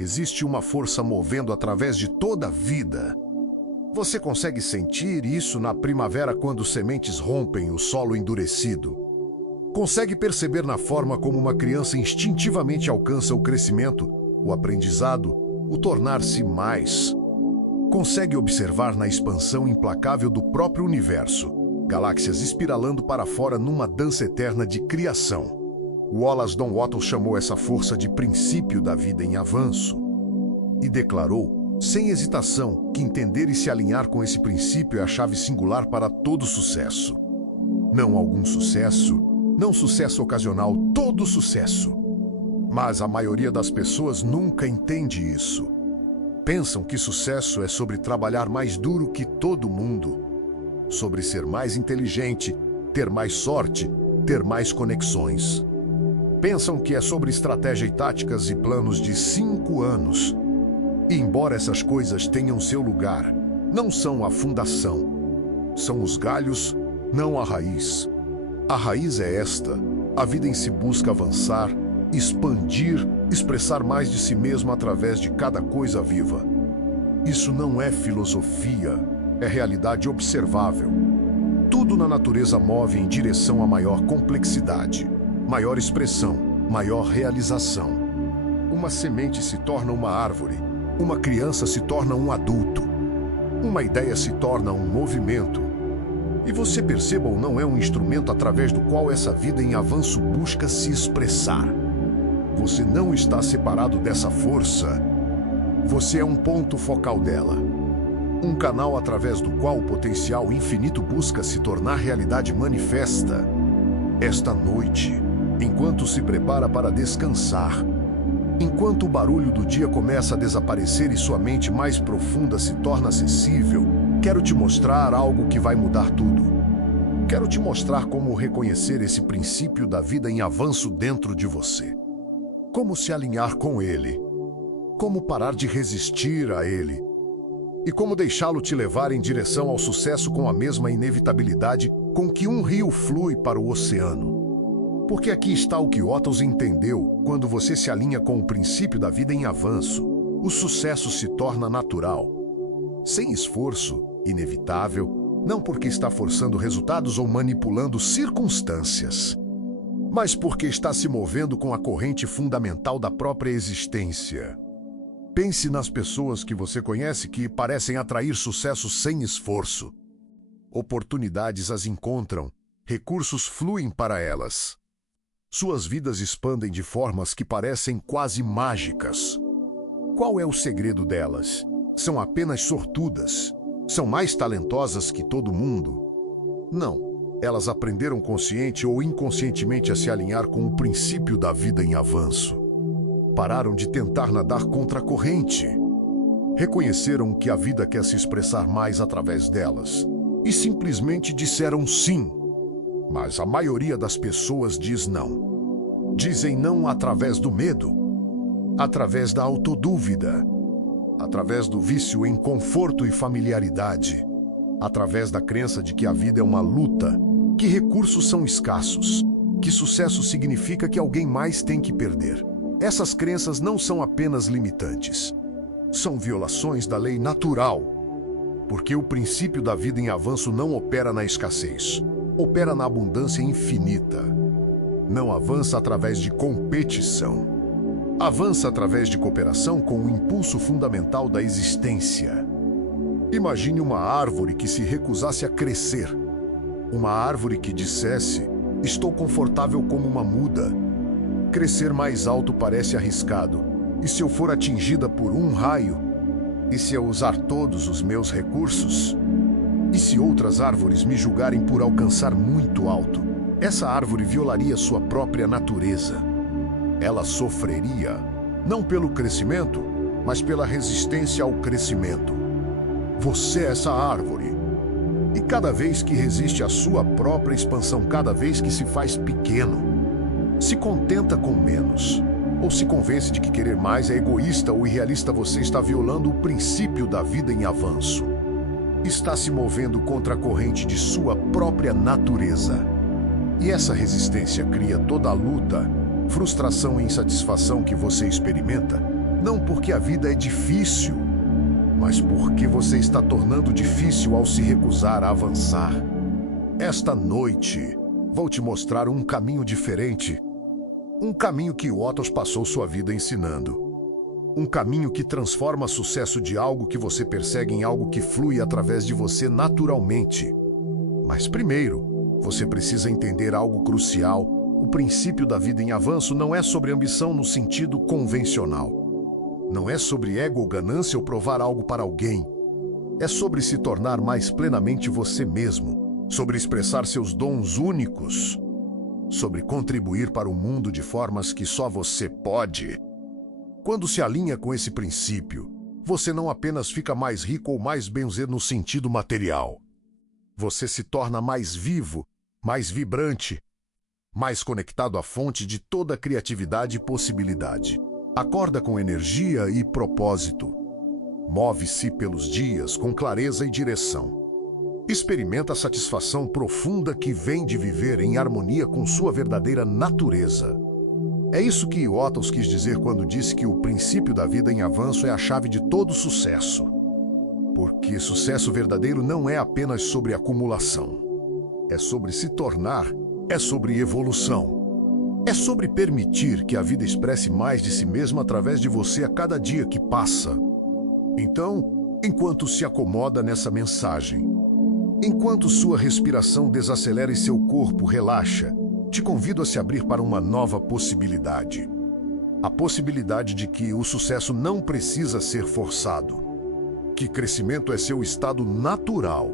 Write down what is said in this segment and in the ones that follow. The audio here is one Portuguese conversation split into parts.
Existe uma força movendo através de toda a vida. Você consegue sentir isso na primavera quando sementes rompem o solo endurecido. Consegue perceber na forma como uma criança instintivamente alcança o crescimento, o aprendizado, o tornar-se mais. Consegue observar na expansão implacável do próprio universo, galáxias espiralando para fora numa dança eterna de criação. Wallace Don Wattle chamou essa força de princípio da vida em avanço e declarou, sem hesitação, que entender e se alinhar com esse princípio é a chave singular para todo sucesso. Não algum sucesso, não sucesso ocasional, todo sucesso. Mas a maioria das pessoas nunca entende isso. Pensam que sucesso é sobre trabalhar mais duro que todo mundo, sobre ser mais inteligente, ter mais sorte, ter mais conexões. Pensam que é sobre estratégia e táticas e planos de 5 anos. E embora essas coisas tenham seu lugar, não são a fundação. São os galhos, não a raiz. A raiz é esta. A vida em si busca avançar, expandir, expressar mais de si mesmo através de cada coisa viva. Isso não é filosofia, é realidade observável. Tudo na natureza move em direção a maior complexidade, maior expressão, maior realização. Uma semente se torna uma árvore, uma criança se torna um adulto, uma ideia se torna um movimento. E você perceba ou não é um instrumento através do qual essa vida em avanço busca se expressar. Você não está separado dessa força. Você é um ponto focal dela. Um canal através do qual o potencial infinito busca se tornar realidade manifesta. Esta noite, enquanto se prepara para descansar, enquanto o barulho do dia começa a desaparecer e sua mente mais profunda se torna acessível, quero te mostrar algo que vai mudar tudo. Quero te mostrar como reconhecer esse princípio da vida em avanço dentro de você. Como se alinhar com ele. Como parar de resistir a ele. E como deixá-lo te levar em direção ao sucesso com a mesma inevitabilidade com que um rio flui para o oceano. Porque aqui está o que Wattle entendeu: quando você se alinha com o princípio da vida em avanço, o sucesso se torna natural. Sem esforço, inevitável, não porque está forçando resultados ou manipulando circunstâncias, mas porque está se movendo com a corrente fundamental da própria existência. Pense nas pessoas que você conhece que parecem atrair sucesso sem esforço. Oportunidades as encontram, recursos fluem para elas. Suas vidas expandem de formas que parecem quase mágicas. Qual é o segredo delas? São apenas sortudas? São mais talentosas que todo mundo? Não. Elas aprenderam consciente ou inconscientemente a se alinhar com o princípio da vida em avanço. Pararam de tentar nadar contra a corrente. Reconheceram que a vida quer se expressar mais através delas. E simplesmente disseram sim. Mas a maioria das pessoas diz não. Dizem não através do medo, através da autodúvida, através do vício em conforto e familiaridade, através da crença de que a vida é uma luta, que recursos são escassos, que sucesso significa que alguém mais tem que perder. Essas crenças não são apenas limitantes, são violações da lei natural, porque o princípio da vida em avanço não opera na escassez. Opera na abundância infinita. Não avança através de competição. Avança através de cooperação com o impulso fundamental da existência. Imagine uma árvore que se recusasse a crescer. Uma árvore que dissesse: estou confortável como uma muda. Crescer mais alto parece arriscado. E se eu for atingida por um raio? E se eu usar todos os meus recursos? E se outras árvores me julgarem por alcançar muito alto? Essa árvore violaria sua própria natureza. Ela sofreria, não pelo crescimento, mas pela resistência ao crescimento. Você é essa árvore. E cada vez que resiste à sua própria expansão, cada vez que se faz pequeno, se contenta com menos, ou se convence de que querer mais é egoísta ou irrealista, você está violando o princípio da vida em avanço. Está se movendo contra a corrente de sua própria natureza. E essa resistência cria toda a luta, frustração e insatisfação que você experimenta. Não porque a vida é difícil, mas porque você está tornando difícil ao se recusar a avançar. Esta noite, vou te mostrar um caminho diferente. Um caminho que Otos passou sua vida ensinando. Um caminho que transforma sucesso de algo que você persegue em algo que flui através de você naturalmente. Mas primeiro, você precisa entender algo crucial. O princípio da vida em avanço não é sobre ambição no sentido convencional. Não é sobre ego ou ganância ou provar algo para alguém. É sobre se tornar mais plenamente você mesmo, sobre expressar seus dons únicos, sobre contribuir para o mundo de formas que só você pode. Quando se alinha com esse princípio, você não apenas fica mais rico ou mais bem-sucedido no sentido material. Você se torna mais vivo, mais vibrante, mais conectado à fonte de toda criatividade e possibilidade. Acorda com energia e propósito. Move-se pelos dias com clareza e direção. Experimenta a satisfação profunda que vem de viver em harmonia com sua verdadeira natureza. É isso que Otos quis dizer quando disse que o princípio da vida em avanço é a chave de todo sucesso. Porque sucesso verdadeiro não é apenas sobre acumulação. É sobre se tornar, é sobre evolução. É sobre permitir que a vida expresse mais de si mesma através de você a cada dia que passa. Então, enquanto se acomoda nessa mensagem, enquanto sua respiração desacelera e seu corpo relaxa, te convido a se abrir para uma nova possibilidade. A possibilidade de que o sucesso não precisa ser forçado. Que crescimento é seu estado natural.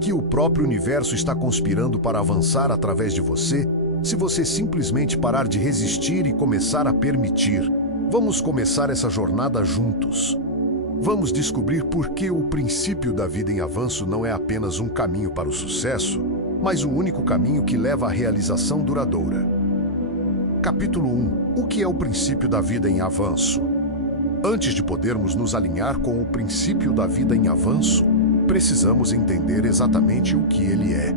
Que o próprio universo está conspirando para avançar através de você, se você simplesmente parar de resistir e começar a permitir. Vamos começar essa jornada juntos. Vamos descobrir por que o princípio da vida em avanço não é apenas um caminho para o sucesso, mas o único caminho que leva à realização duradoura. Capítulo 1. O que é o princípio da vida em avanço? Antes de podermos nos alinhar com o princípio da vida em avanço, precisamos entender exatamente o que ele é.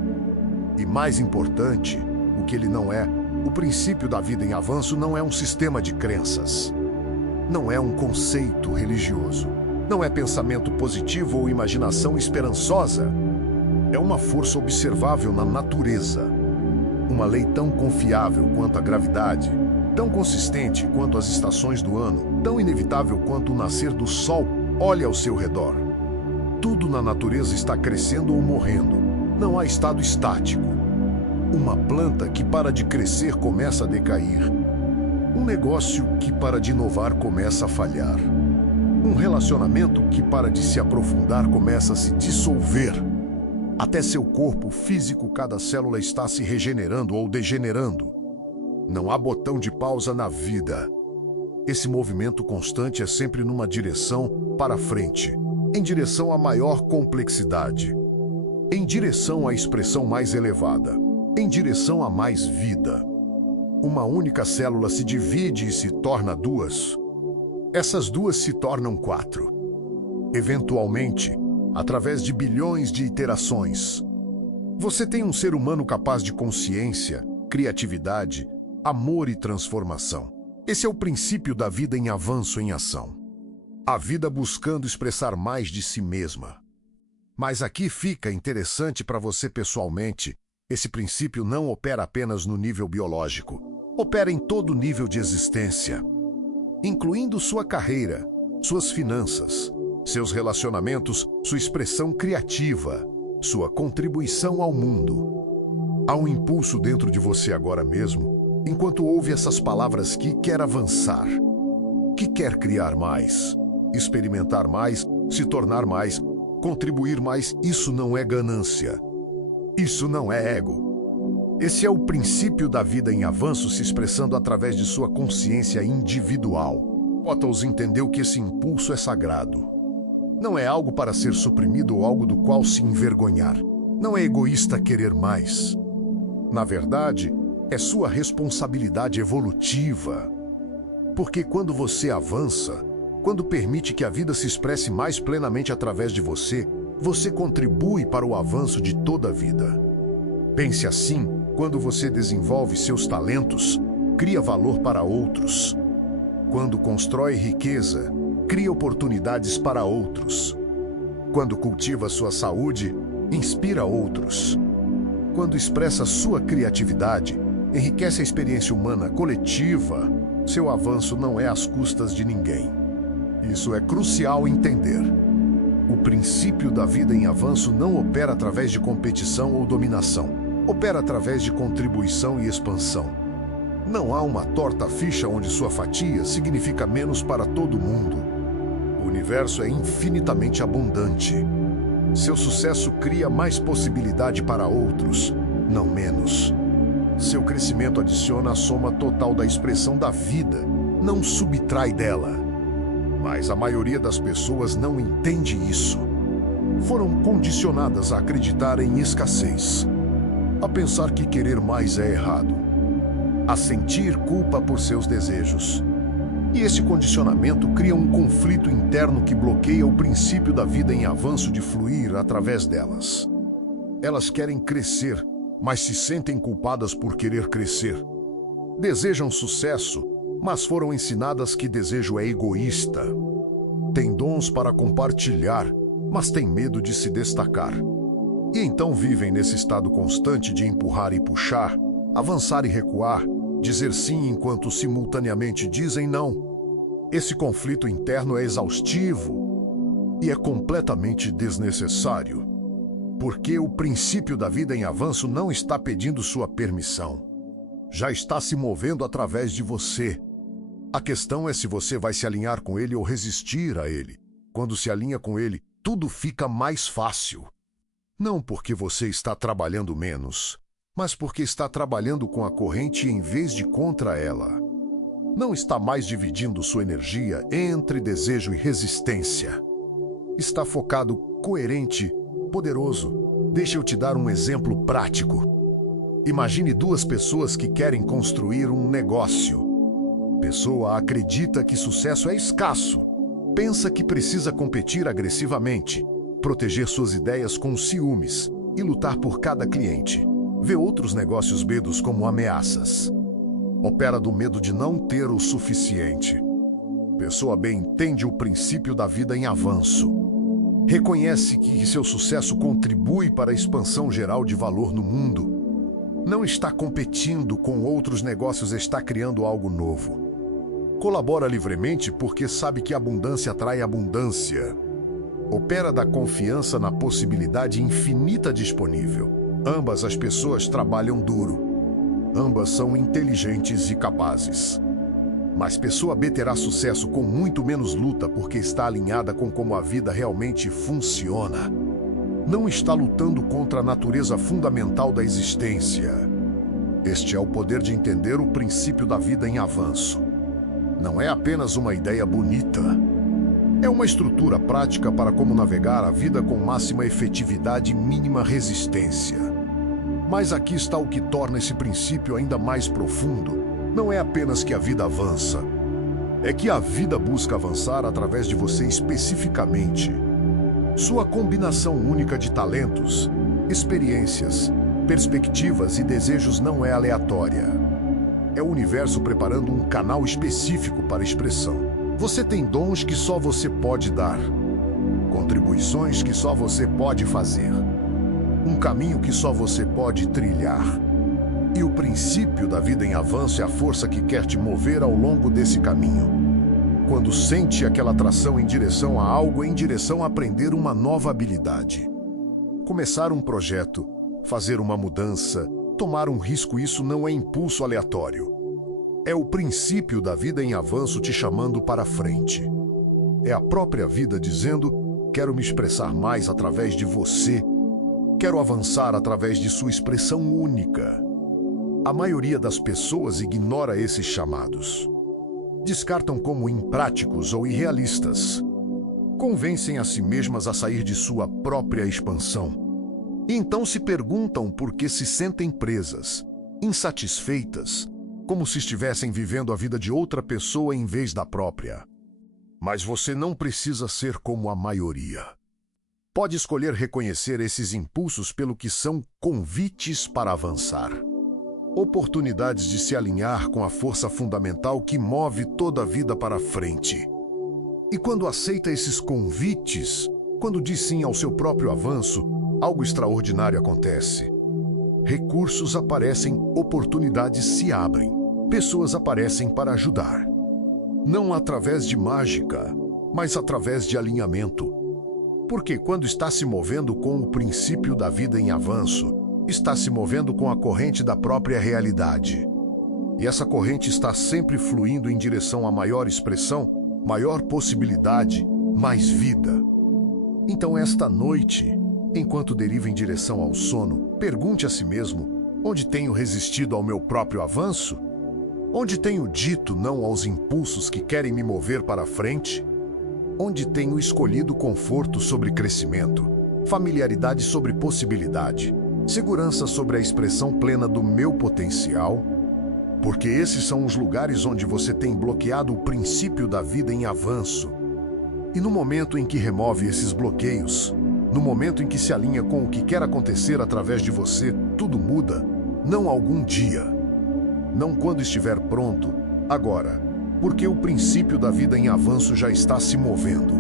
E mais importante, o que ele não é. O princípio da vida em avanço não é um sistema de crenças. Não é um conceito religioso. Não é pensamento positivo ou imaginação esperançosa. É uma força observável na natureza. Uma lei tão confiável quanto a gravidade, tão consistente quanto as estações do ano, tão inevitável quanto o nascer do sol. Olhe ao seu redor. Tudo na natureza está crescendo ou morrendo. Não há estado estático. Uma planta que para de crescer começa a decair. Um negócio que para de inovar começa a falhar. Um relacionamento que para de se aprofundar começa a se dissolver. Até seu corpo físico, cada célula está se regenerando ou degenerando. Não há botão de pausa na vida. Esse movimento constante é sempre numa direção para frente, em direção à maior complexidade, em direção à expressão mais elevada, em direção a mais vida. Uma única célula se divide e se torna duas. Essas duas se tornam quatro. Eventualmente, através de bilhões de iterações. Você tem um ser humano capaz de consciência, criatividade, amor e transformação. Esse é o princípio da vida em avanço em ação. A vida buscando expressar mais de si mesma. Mas aqui fica interessante para você pessoalmente. Esse princípio não opera apenas no nível biológico. Opera em todo nível de existência, incluindo sua carreira, suas finanças, seus relacionamentos, sua expressão criativa, sua contribuição ao mundo. Há um impulso dentro de você agora mesmo, enquanto ouve essas palavras, que quer avançar, que quer criar mais, experimentar mais, se tornar mais, contribuir mais. Isso não é ganância. Isso não é ego. Esse é o princípio da vida em avanço se expressando através de sua consciência individual. Otos entendeu que esse impulso é sagrado. Não é algo para ser suprimido ou algo do qual se envergonhar. Não é egoísta querer mais. Na verdade, é sua responsabilidade evolutiva. Porque quando você avança, quando permite que a vida se expresse mais plenamente através de você, você contribui para o avanço de toda a vida. Pense assim, quando você desenvolve seus talentos, cria valor para outros. Quando constrói riqueza, cria oportunidades para outros. Quando cultiva sua saúde, inspira outros. Quando expressa sua criatividade, enriquece a experiência humana coletiva, seu avanço não é às custas de ninguém. Isso é crucial entender. O princípio da vida em avanço não opera através de competição ou dominação. Opera através de contribuição e expansão. Não há uma torta-ficha onde sua fatia significa menos para todo mundo. O universo é infinitamente abundante. Seu sucesso cria mais possibilidade para outros, não menos. Seu crescimento adiciona a soma total da expressão da vida, não subtrai dela. Mas a maioria das pessoas não entende isso. Foram condicionadas a acreditar em escassez, a pensar que querer mais é errado, a sentir culpa por seus desejos. E esse condicionamento cria um conflito interno que bloqueia o princípio da vida em avanço de fluir através delas. Elas querem crescer, mas se sentem culpadas por querer crescer. Desejam sucesso, mas foram ensinadas que desejo é egoísta. Têm dons para compartilhar, mas têm medo de se destacar. E então vivem nesse estado constante de empurrar e puxar, avançar e recuar, dizer sim enquanto simultaneamente dizem não. Esse conflito interno é exaustivo e é completamente desnecessário, porque o princípio da vida em avanço não está pedindo sua permissão. Já está se movendo através de você. A questão é se você vai se alinhar com ele ou resistir a ele. Quando se alinha com ele, tudo fica mais fácil. Não porque você está trabalhando menos, mas porque está trabalhando com a corrente em vez de contra ela. Não está mais dividindo sua energia entre desejo e resistência. Está focado, coerente, poderoso. Deixa eu te dar um exemplo prático. Imagine duas pessoas que querem construir um negócio. Pessoa acredita que sucesso é escasso. Pensa que precisa competir agressivamente, proteger suas ideias com ciúmes e lutar por cada cliente. Vê outros negócios bedos como ameaças. Opera do medo de não ter o suficiente. Pessoa B entende o princípio da vida em avanço. Reconhece que seu sucesso contribui para a expansão geral de valor no mundo. Não está competindo com outros negócios, está criando algo novo. Colabora livremente porque sabe que abundância atrai abundância. Opera da confiança na possibilidade infinita disponível. Ambas as pessoas trabalham duro. Ambas são inteligentes e capazes. Mas pessoa B terá sucesso com muito menos luta porque está alinhada com como a vida realmente funciona. Não está lutando contra a natureza fundamental da existência. Este é o poder de entender o princípio da vida em avanço. Não é apenas uma ideia bonita. É uma estrutura prática para como navegar a vida com máxima efetividade e mínima resistência. Mas aqui está o que torna esse princípio ainda mais profundo. Não é apenas que a vida avança. É que a vida busca avançar através de você especificamente. Sua combinação única de talentos, experiências, perspectivas e desejos não é aleatória. É o universo preparando um canal específico para expressão. Você tem dons que só você pode dar, contribuições que só você pode fazer, um caminho que só você pode trilhar. E o princípio da vida em avanço é a força que quer te mover ao longo desse caminho. Quando sente aquela atração em direção a algo, em direção a aprender uma nova habilidade. Começar um projeto, fazer uma mudança, tomar um risco, isso não é impulso aleatório. É o princípio da vida em avanço te chamando para frente. É a própria vida dizendo: quero me expressar mais através de você. Quero avançar através de sua expressão única. A maioria das pessoas ignora esses chamados. Descartam como impráticos ou irrealistas. Convencem a si mesmas a sair de sua própria expansão. E então se perguntam por que se sentem presas, insatisfeitas, como se estivessem vivendo a vida de outra pessoa em vez da própria. Mas você não precisa ser como a maioria. Pode escolher reconhecer esses impulsos pelo que são convites para avançar. oportunidades de se alinhar com a força fundamental que move toda a vida para frente. E quando aceita esses convites, quando diz sim ao seu próprio avanço, algo extraordinário acontece. Recursos aparecem, oportunidades se abrem, pessoas aparecem para ajudar. Não através de mágica, mas através de alinhamento. Porque quando está se movendo com o princípio da vida em avanço, está se movendo com a corrente da própria realidade. E essa corrente está sempre fluindo em direção a maior expressão, maior possibilidade, mais vida. Então, esta noite, enquanto deriva em direção ao sono, pergunte a si mesmo: onde tenho resistido ao meu próprio avanço? Onde tenho dito não aos impulsos que querem me mover para frente? Onde tenho escolhido conforto sobre crescimento, familiaridade sobre possibilidade, segurança sobre a expressão plena do meu potencial? Porque esses são os lugares onde você tem bloqueado o princípio da vida em avanço. E no momento em que remove esses bloqueios, no momento em que se alinha com o que quer acontecer através de você, tudo muda, não algum dia. Não quando estiver pronto, agora, porque o princípio da vida em avanço já está se movendo.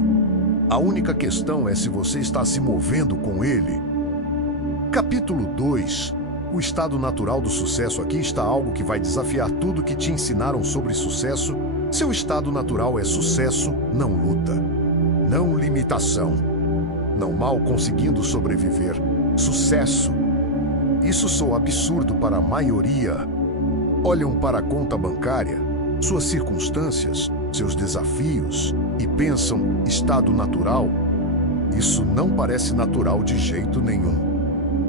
A única questão é se você está se movendo com ele. Capítulo 2. O estado natural do sucesso. Aqui está algo que vai desafiar tudo que te ensinaram sobre sucesso. Seu estado natural é sucesso, não luta, não limitação, não mal conseguindo sobreviver. Sucesso. Isso soa absurdo para a maioria. Olham para a conta bancária, suas circunstâncias, seus desafios e pensam: estado natural? Isso não parece natural de jeito nenhum.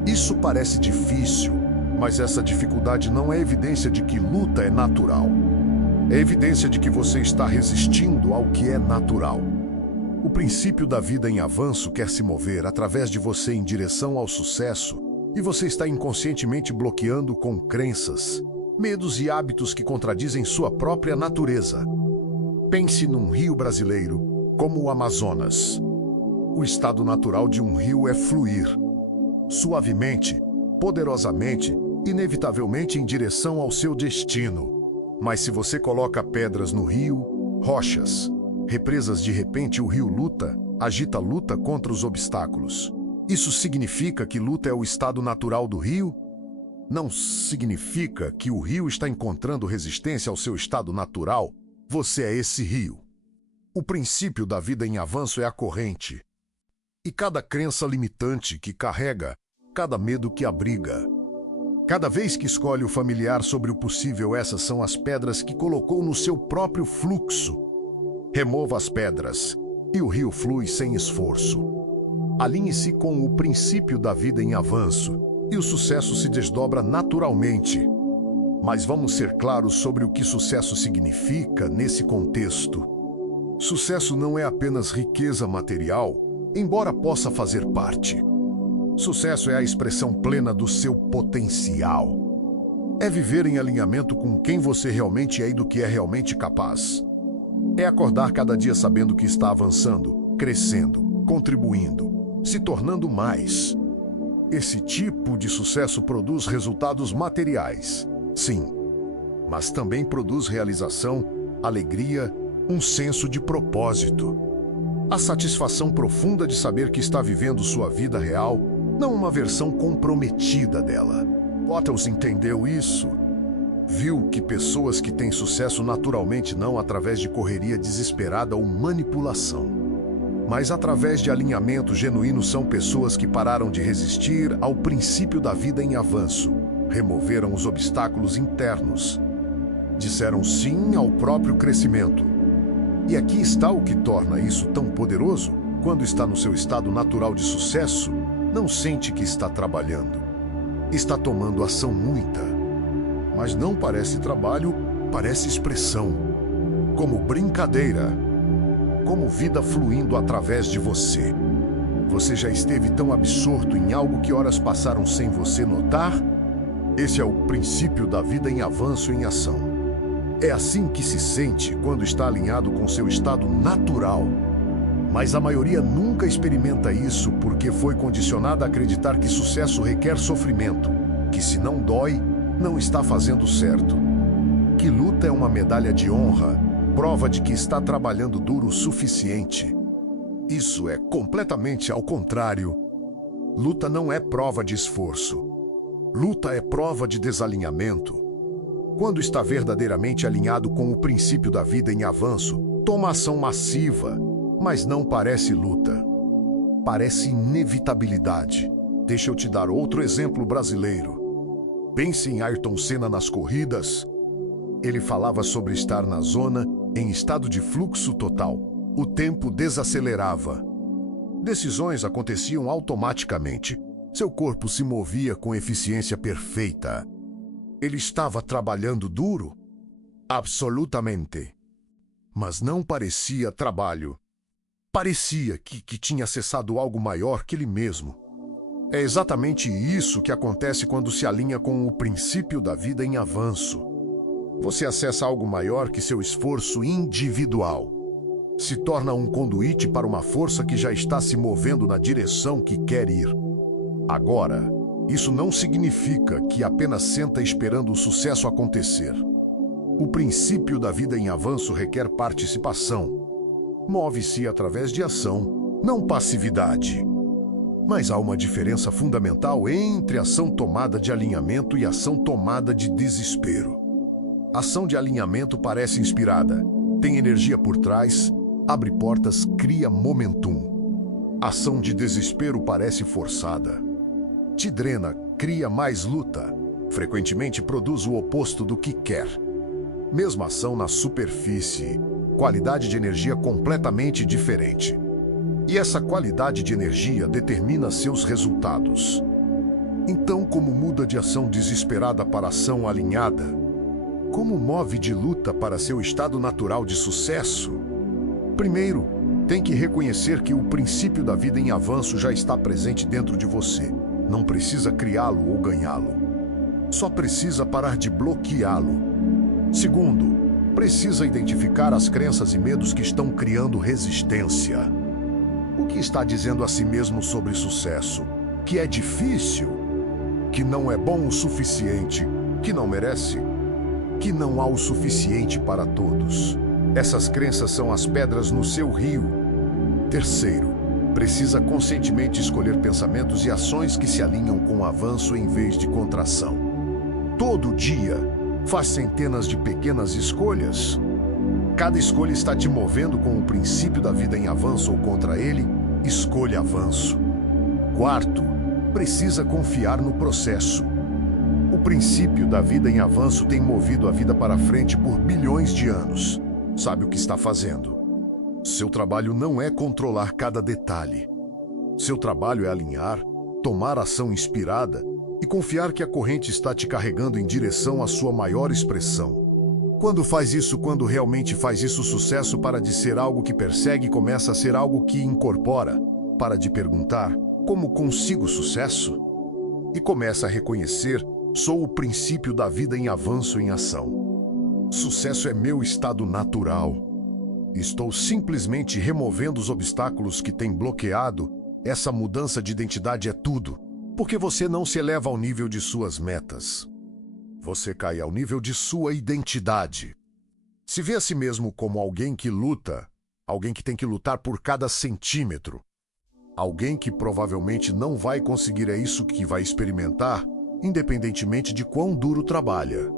Isso parece difícil, mas essa dificuldade não é evidência de que luta é natural. É evidência de que você está resistindo ao que é natural. O princípio da vida em avanço quer se mover através de você em direção ao sucesso, e você está inconscientemente bloqueando com crenças, medos e hábitos que contradizem sua própria natureza. Pense num rio brasileiro, como o Amazonas. O estado natural de um rio é fluir, suavemente, poderosamente, inevitavelmente em direção ao seu destino. Mas se você coloca pedras no rio, rochas, represas, de repente o rio luta, agita a luta contra os obstáculos. Isso significa que luta é o estado natural do rio? Não significa que o rio está encontrando resistência ao seu estado natural. Você é esse rio. O princípio da vida em avanço é a corrente. E cada crença limitante que carrega, cada medo que abriga. Cada vez que escolhe o familiar sobre o possível, essas são as pedras que colocou no seu próprio fluxo. Remova as pedras, e o rio flui sem esforço. Alinhe-se com o princípio da vida em avanço, e o sucesso se desdobra naturalmente. Mas vamos ser claros sobre o que sucesso significa nesse contexto. Sucesso não é apenas riqueza material, embora possa fazer parte. Sucesso é a expressão plena do seu potencial. É viver em alinhamento com quem você realmente é e do que é realmente capaz. É acordar cada dia sabendo que está avançando, crescendo, contribuindo, se tornando mais. Esse tipo de sucesso produz resultados materiais, sim, mas também produz realização, alegria, um senso de propósito. A satisfação profunda de saber que está vivendo sua vida real, não uma versão comprometida dela. Bottles entendeu isso. Viu que pessoas que têm sucesso naturalmente não através de correria desesperada ou manipulação, mas através de alinhamento genuíno são pessoas que pararam de resistir ao princípio da vida em avanço, removeram os obstáculos internos, disseram sim ao próprio crescimento. E aqui está o que torna isso tão poderoso. Quando está no seu estado natural de sucesso, não sente que está trabalhando. Está tomando ação muita. Mas não parece trabalho, parece expressão. Como brincadeira. Como vida fluindo através de você. Você já esteve tão absorto em algo que horas passaram sem você notar? Esse é o princípio da vida em avanço em ação. É assim que se sente quando está alinhado com seu estado natural. Mas a maioria nunca experimenta isso porque foi condicionada a acreditar que sucesso requer sofrimento, que se não dói, não está fazendo certo. Que luta é uma medalha de honra, prova de que está trabalhando duro o suficiente. Isso é completamente ao contrário. Luta não é prova de esforço. Luta é prova de desalinhamento. Quando está verdadeiramente alinhado com o princípio da vida em avanço, toma ação massiva, mas não parece luta. Parece inevitabilidade. Deixa eu te dar outro exemplo brasileiro. Pense em Ayrton Senna nas corridas. Ele falava sobre estar na zona em estado de fluxo total. O tempo desacelerava. Decisões aconteciam automaticamente. Seu corpo se movia com eficiência perfeita. Ele estava trabalhando duro? Absolutamente. Mas não parecia trabalho. Parecia que tinha acessado algo maior que ele mesmo. É exatamente isso que acontece quando se alinha com o princípio da vida em avanço. Você acessa algo maior que seu esforço individual. Se torna um conduíte para uma força que já está se movendo na direção que quer ir. Agora, isso não significa que apenas senta esperando o sucesso acontecer. O princípio da vida em avanço requer participação. Move-se através de ação, não passividade. Mas há uma diferença fundamental entre ação tomada de alinhamento e ação tomada de desespero. Ação de alinhamento parece inspirada, tem energia por trás, abre portas, cria momentum. Ação de desespero parece forçada. Te drena, cria mais luta. Frequentemente produz o oposto do que quer. Mesma ação na superfície, qualidade de energia completamente diferente. E essa qualidade de energia determina seus resultados. Então, como muda de ação desesperada para ação alinhada? Como move de luta para seu estado natural de sucesso? Primeiro, tem que reconhecer que o princípio da vida em avanço já está presente dentro de você. Não precisa criá-lo ou ganhá-lo. Só precisa parar de bloqueá-lo. Segundo, precisa identificar as crenças e medos que estão criando resistência. O que está dizendo a si mesmo sobre sucesso? Que é difícil? Que não é bom o suficiente? Que não merece? Que não há o suficiente para todos? Essas crenças são as pedras no seu rio. Terceiro, precisa conscientemente escolher pensamentos e ações que se alinham com o avanço em vez de contração. Todo dia, faz centenas de pequenas escolhas. Cada escolha está te movendo com o princípio da vida em avanço ou contra ele, escolha avanço. Quarto, precisa confiar no processo. O princípio da vida em avanço tem movido a vida para frente por bilhões de anos. Sabe o que está fazendo? Seu trabalho não é controlar cada detalhe. Seu trabalho é alinhar, tomar ação inspirada e confiar que a corrente está te carregando em direção à sua maior expressão. Quando realmente faz isso, o sucesso para de ser algo que persegue começa a ser algo que incorpora. Para de perguntar, como consigo sucesso? E começa a reconhecer, sou o princípio da vida em avanço em ação. Sucesso é meu estado natural. Estou simplesmente removendo os obstáculos que têm bloqueado. Essa mudança de identidade é tudo, porque você não se eleva ao nível de suas metas. Você cai ao nível de sua identidade. Se vê a si mesmo como alguém que luta, alguém que tem que lutar por cada centímetro, alguém que provavelmente não vai conseguir isso que vai experimentar, independentemente de quão duro trabalha.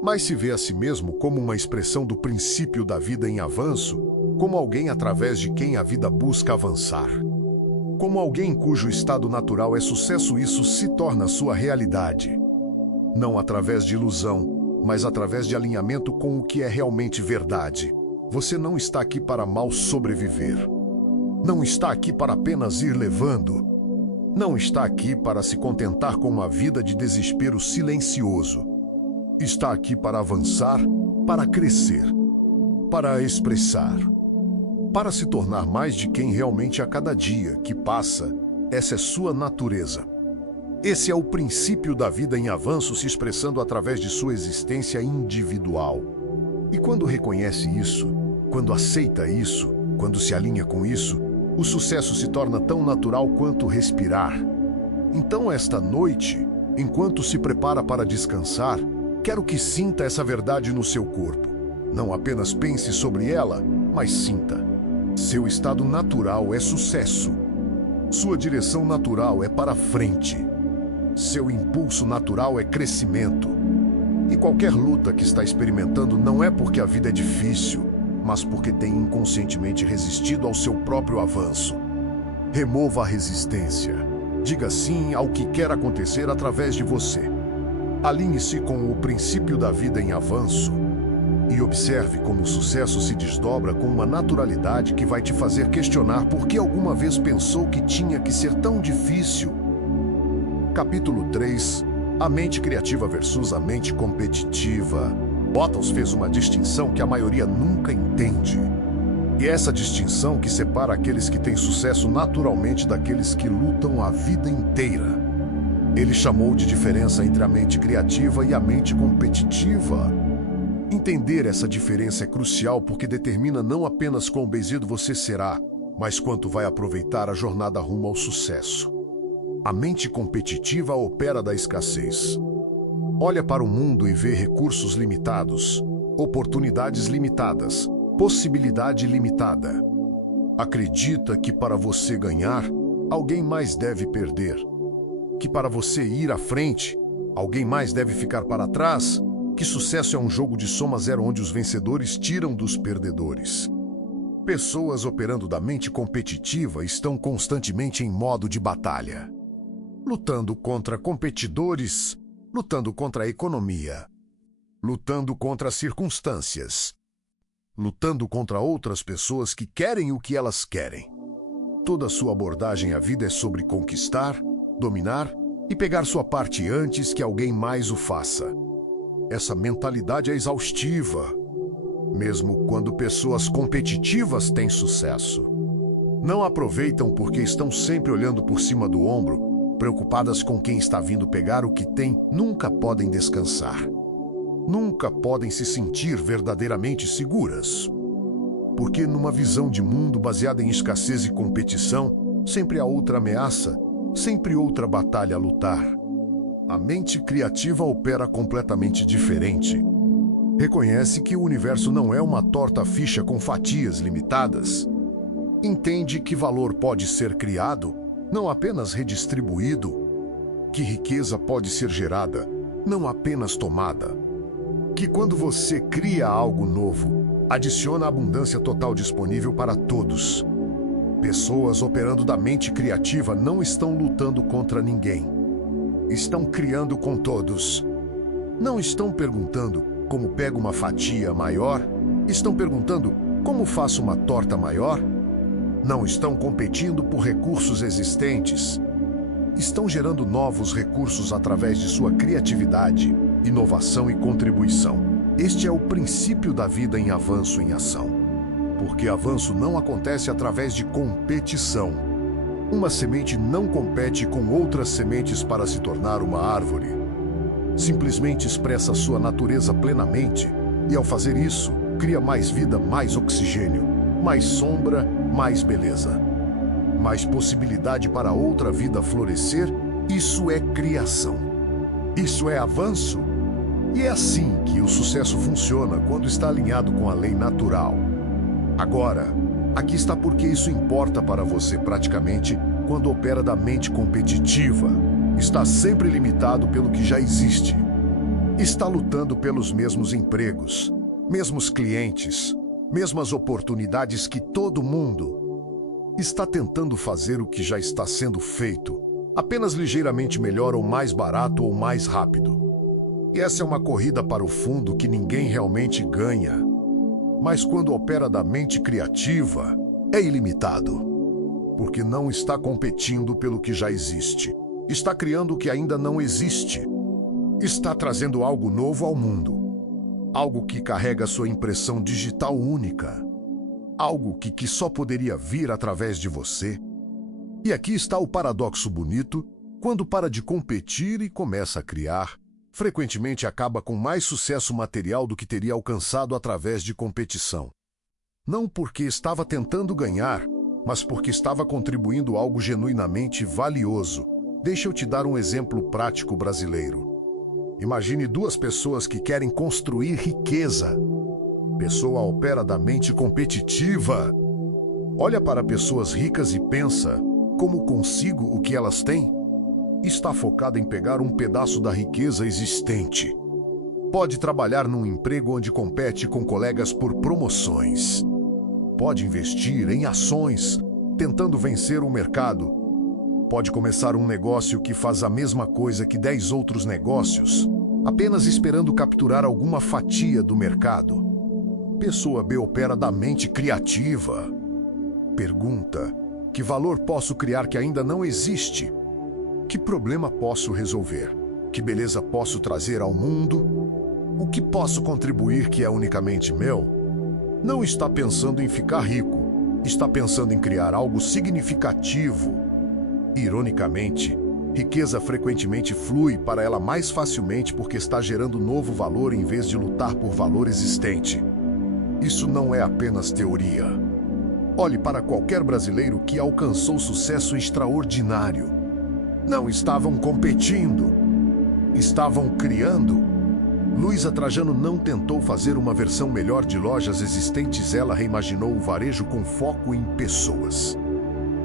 Mas se vê a si mesmo como uma expressão do princípio da vida em avanço, como alguém através de quem a vida busca avançar. Como alguém cujo estado natural é sucesso, isso se torna sua realidade. Não através de ilusão, mas através de alinhamento com o que é realmente verdade. Você não está aqui para mal sobreviver. Não está aqui para apenas ir levando. Não está aqui para se contentar com uma vida de desespero silencioso. Está aqui para avançar, para crescer, para expressar, para se tornar mais de quem realmente a cada dia que passa. Essa é sua natureza. Esse é o princípio da vida em avanço se expressando através de sua existência individual. E quando reconhece isso, quando aceita isso, quando se alinha com isso, o sucesso se torna tão natural quanto respirar. Então, esta noite, Enquanto se prepara para descansar, quero que sinta essa verdade no seu corpo. Não apenas pense sobre ela, mas sinta. Seu estado natural é sucesso. Sua direção natural é para frente. Seu impulso natural é crescimento. E qualquer luta que está experimentando não é porque a vida é difícil, mas porque tem inconscientemente resistido ao seu próprio avanço. Remova a resistência. Diga sim ao que quer acontecer através de você. Alinhe-se com o princípio da vida em avanço e observe como o sucesso se desdobra com uma naturalidade que vai te fazer questionar por que alguma vez pensou que tinha que ser tão difícil. Capítulo 3. A mente criativa versus a mente competitiva. Bottles fez uma distinção que a maioria nunca entende. E é essa distinção que separa aqueles que têm sucesso naturalmente daqueles que lutam a vida inteira. Ele chamou de diferença entre a mente criativa e a mente competitiva. Entender essa diferença é crucial porque determina não apenas quão bem-sucedido você será, mas quanto vai aproveitar a jornada rumo ao sucesso. A mente competitiva opera da escassez. Olha para o mundo e vê recursos limitados, oportunidades limitadas, possibilidade limitada. Acredita que para você ganhar, alguém mais deve perder. Que para você ir à frente, alguém mais deve ficar para trás. Que sucesso é um jogo de soma zero onde os vencedores tiram dos perdedores. Pessoas operando da mente competitiva estão constantemente em modo de batalha. Lutando contra competidores, lutando contra a economia, lutando contra as circunstâncias, lutando contra outras pessoas que querem o que elas querem. Toda a sua abordagem à vida é sobre conquistar, dominar e pegar sua parte antes que alguém mais o faça. Essa mentalidade é exaustiva, mesmo quando pessoas competitivas têm sucesso. Não aproveitam porque estão sempre olhando por cima do ombro, preocupadas com quem está vindo pegar o que tem, nunca podem descansar. Nunca podem se sentir verdadeiramente seguras. Porque numa visão de mundo baseada em escassez e competição, sempre há outra ameaça, sempre outra batalha a lutar. A mente criativa opera completamente diferente. Reconhece que o universo não é uma torta-ficha com fatias limitadas. Entende que valor pode ser criado, não apenas redistribuído. Que riqueza pode ser gerada, não apenas tomada. Que quando você cria algo novo, adiciona a abundância total disponível para todos. Pessoas operando da mente criativa não estão lutando contra ninguém. Estão criando com todos. Não estão perguntando como pego uma fatia maior. Estão perguntando como faço uma torta maior. Não estão competindo por recursos existentes. Estão gerando novos recursos através de sua criatividade, inovação e contribuição. Este é o princípio da vida em avanço em ação. Porque avanço não acontece através de competição. Uma semente não compete com outras sementes para se tornar uma árvore. Simplesmente expressa sua natureza plenamente e, ao fazer isso, cria mais vida, mais oxigênio, mais sombra, mais beleza. Mais possibilidade para outra vida florescer. Isso é criação. Isso é avanço. E é assim que o sucesso funciona quando está alinhado com a lei natural. Agora, aqui está porque isso importa para você praticamente quando opera da mente competitiva. Está sempre limitado pelo que já existe. Está lutando pelos mesmos empregos, mesmos clientes, mesmas oportunidades que todo mundo. Está tentando fazer o que já está sendo feito, apenas ligeiramente melhor ou mais barato ou mais rápido. E essa é uma corrida para o fundo que ninguém realmente ganha. Mas quando opera da mente criativa, é ilimitado. Porque não está competindo pelo que já existe. Está criando o que ainda não existe. Está trazendo algo novo ao mundo. Algo que carrega sua impressão digital única. Algo que só poderia vir através de você. E aqui está o paradoxo bonito. Quando para de competir e começa a criar, frequentemente acaba com mais sucesso material do que teria alcançado através de competição. Não porque estava tentando ganhar, mas porque estava contribuindo algo genuinamente valioso, Deixa eu te dar um exemplo prático brasileiro. Imagine duas pessoas que querem construir riqueza. Pessoa opera da mente competitiva. Olha para pessoas ricas e pensa: como consigo o que elas têm? Está focada em pegar um pedaço da riqueza existente. Pode trabalhar num emprego onde compete com colegas por promoções. Pode investir em ações, tentando vencer o mercado. Pode começar um negócio que faz a mesma coisa que 10 outros negócios, apenas esperando capturar alguma fatia do mercado. Pessoa B opera da mente criativa. Pergunta: que valor posso criar que ainda não existe? Que problema posso resolver? Que beleza posso trazer ao mundo? O que posso contribuir que é unicamente meu? Não está pensando em ficar rico, está pensando em criar algo significativo. Ironicamente, riqueza frequentemente flui para ela mais facilmente porque está gerando novo valor em vez de lutar por valor existente. Isso não é apenas teoria. Olhe para qualquer brasileiro que alcançou sucesso extraordinário. Não estavam competindo, estavam criando. Luísa Trajano não tentou fazer uma versão melhor de lojas existentes, ela reimaginou o varejo com foco em pessoas.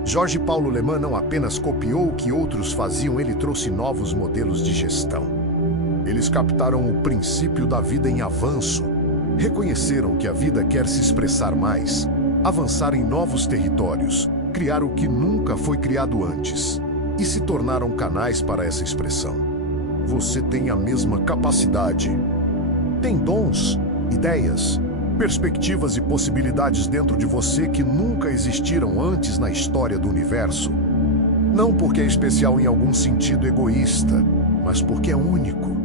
Jorge Paulo Lemann não apenas copiou o que outros faziam, ele trouxe novos modelos de gestão. Eles captaram o princípio da vida em avanço, reconheceram que a vida quer se expressar mais, avançar em novos territórios, criar o que nunca foi criado antes, e se tornaram canais para essa expressão. Você tem a mesma capacidade. Tem dons, ideias, perspectivas e possibilidades dentro de você que nunca existiram antes na história do universo. Não porque é especial em algum sentido egoísta, mas porque é único.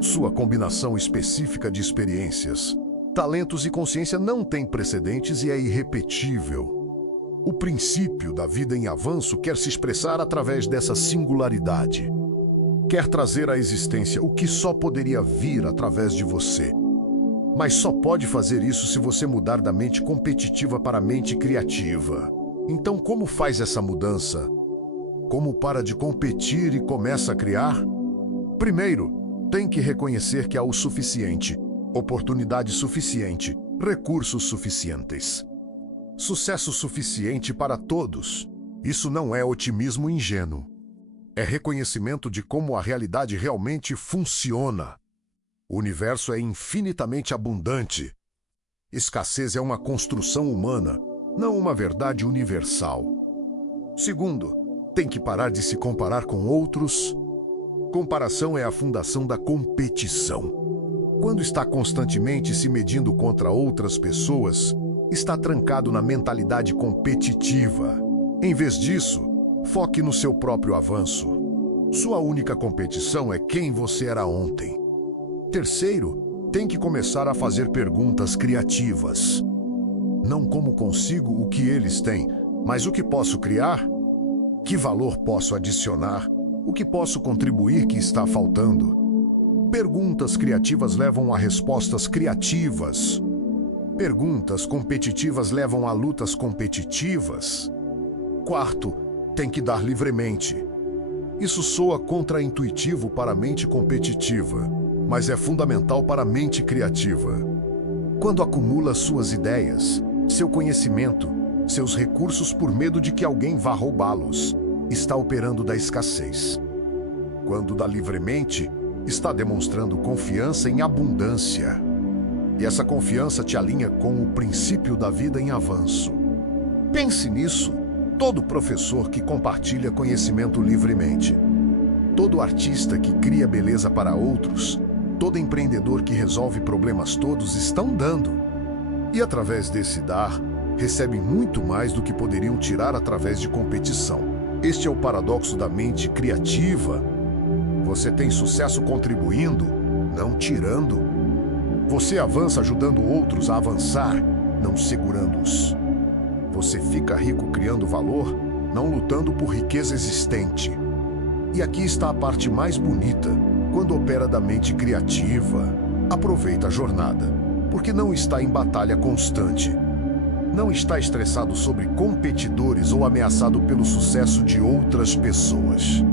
Sua combinação específica de experiências, talentos e consciência não tem precedentes e é irrepetível. O princípio da vida em avanço quer se expressar através dessa singularidade. Quer trazer à existência o que só poderia vir através de você. Mas só pode fazer isso se você mudar da mente competitiva para a mente criativa. Então, como faz essa mudança? Como para de competir e começa a criar? Primeiro, tem que reconhecer que há o suficiente, oportunidade suficiente, recursos suficientes. Sucesso suficiente para todos. Isso não é otimismo ingênuo. É reconhecimento de como a realidade realmente funciona. O universo é infinitamente abundante. Escassez é uma construção humana, não uma verdade universal. Segundo, tem que parar de se comparar com outros. Comparação é a fundação da competição. Quando está constantemente se medindo contra outras pessoas, está trancado na mentalidade competitiva. Em vez disso, foque no seu próprio avanço. Sua única competição é quem você era ontem. Terceiro, tem que começar a fazer perguntas criativas. Não como consigo o que eles têm, mas o que posso criar? Que valor posso adicionar? O que posso contribuir que está faltando? Perguntas criativas levam a respostas criativas. Perguntas competitivas levam a lutas competitivas. Quarto, tem que dar livremente. Isso soa contraintuitivo para a mente competitiva, mas é fundamental para a mente criativa. Quando acumula suas ideias, seu conhecimento, seus recursos por medo de que alguém vá roubá-los, está operando da escassez. Quando dá livremente, está demonstrando confiança em abundância. E essa confiança te alinha com o princípio da vida em avanço. Pense nisso. Todo professor que compartilha conhecimento livremente, todo artista que cria beleza para outros, todo empreendedor que resolve problemas todos estão dando. E através desse dar, recebem muito mais do que poderiam tirar através de competição. Este é o paradoxo da mente criativa. Você tem sucesso contribuindo, não tirando. Você avança ajudando outros a avançar, não segurando-os. Você fica rico criando valor, não lutando por riqueza existente. E aqui está a parte mais bonita, quando opera da mente criativa. Aproveita a jornada, porque não está em batalha constante. Não está estressado sobre competidores ou ameaçado pelo sucesso de outras pessoas.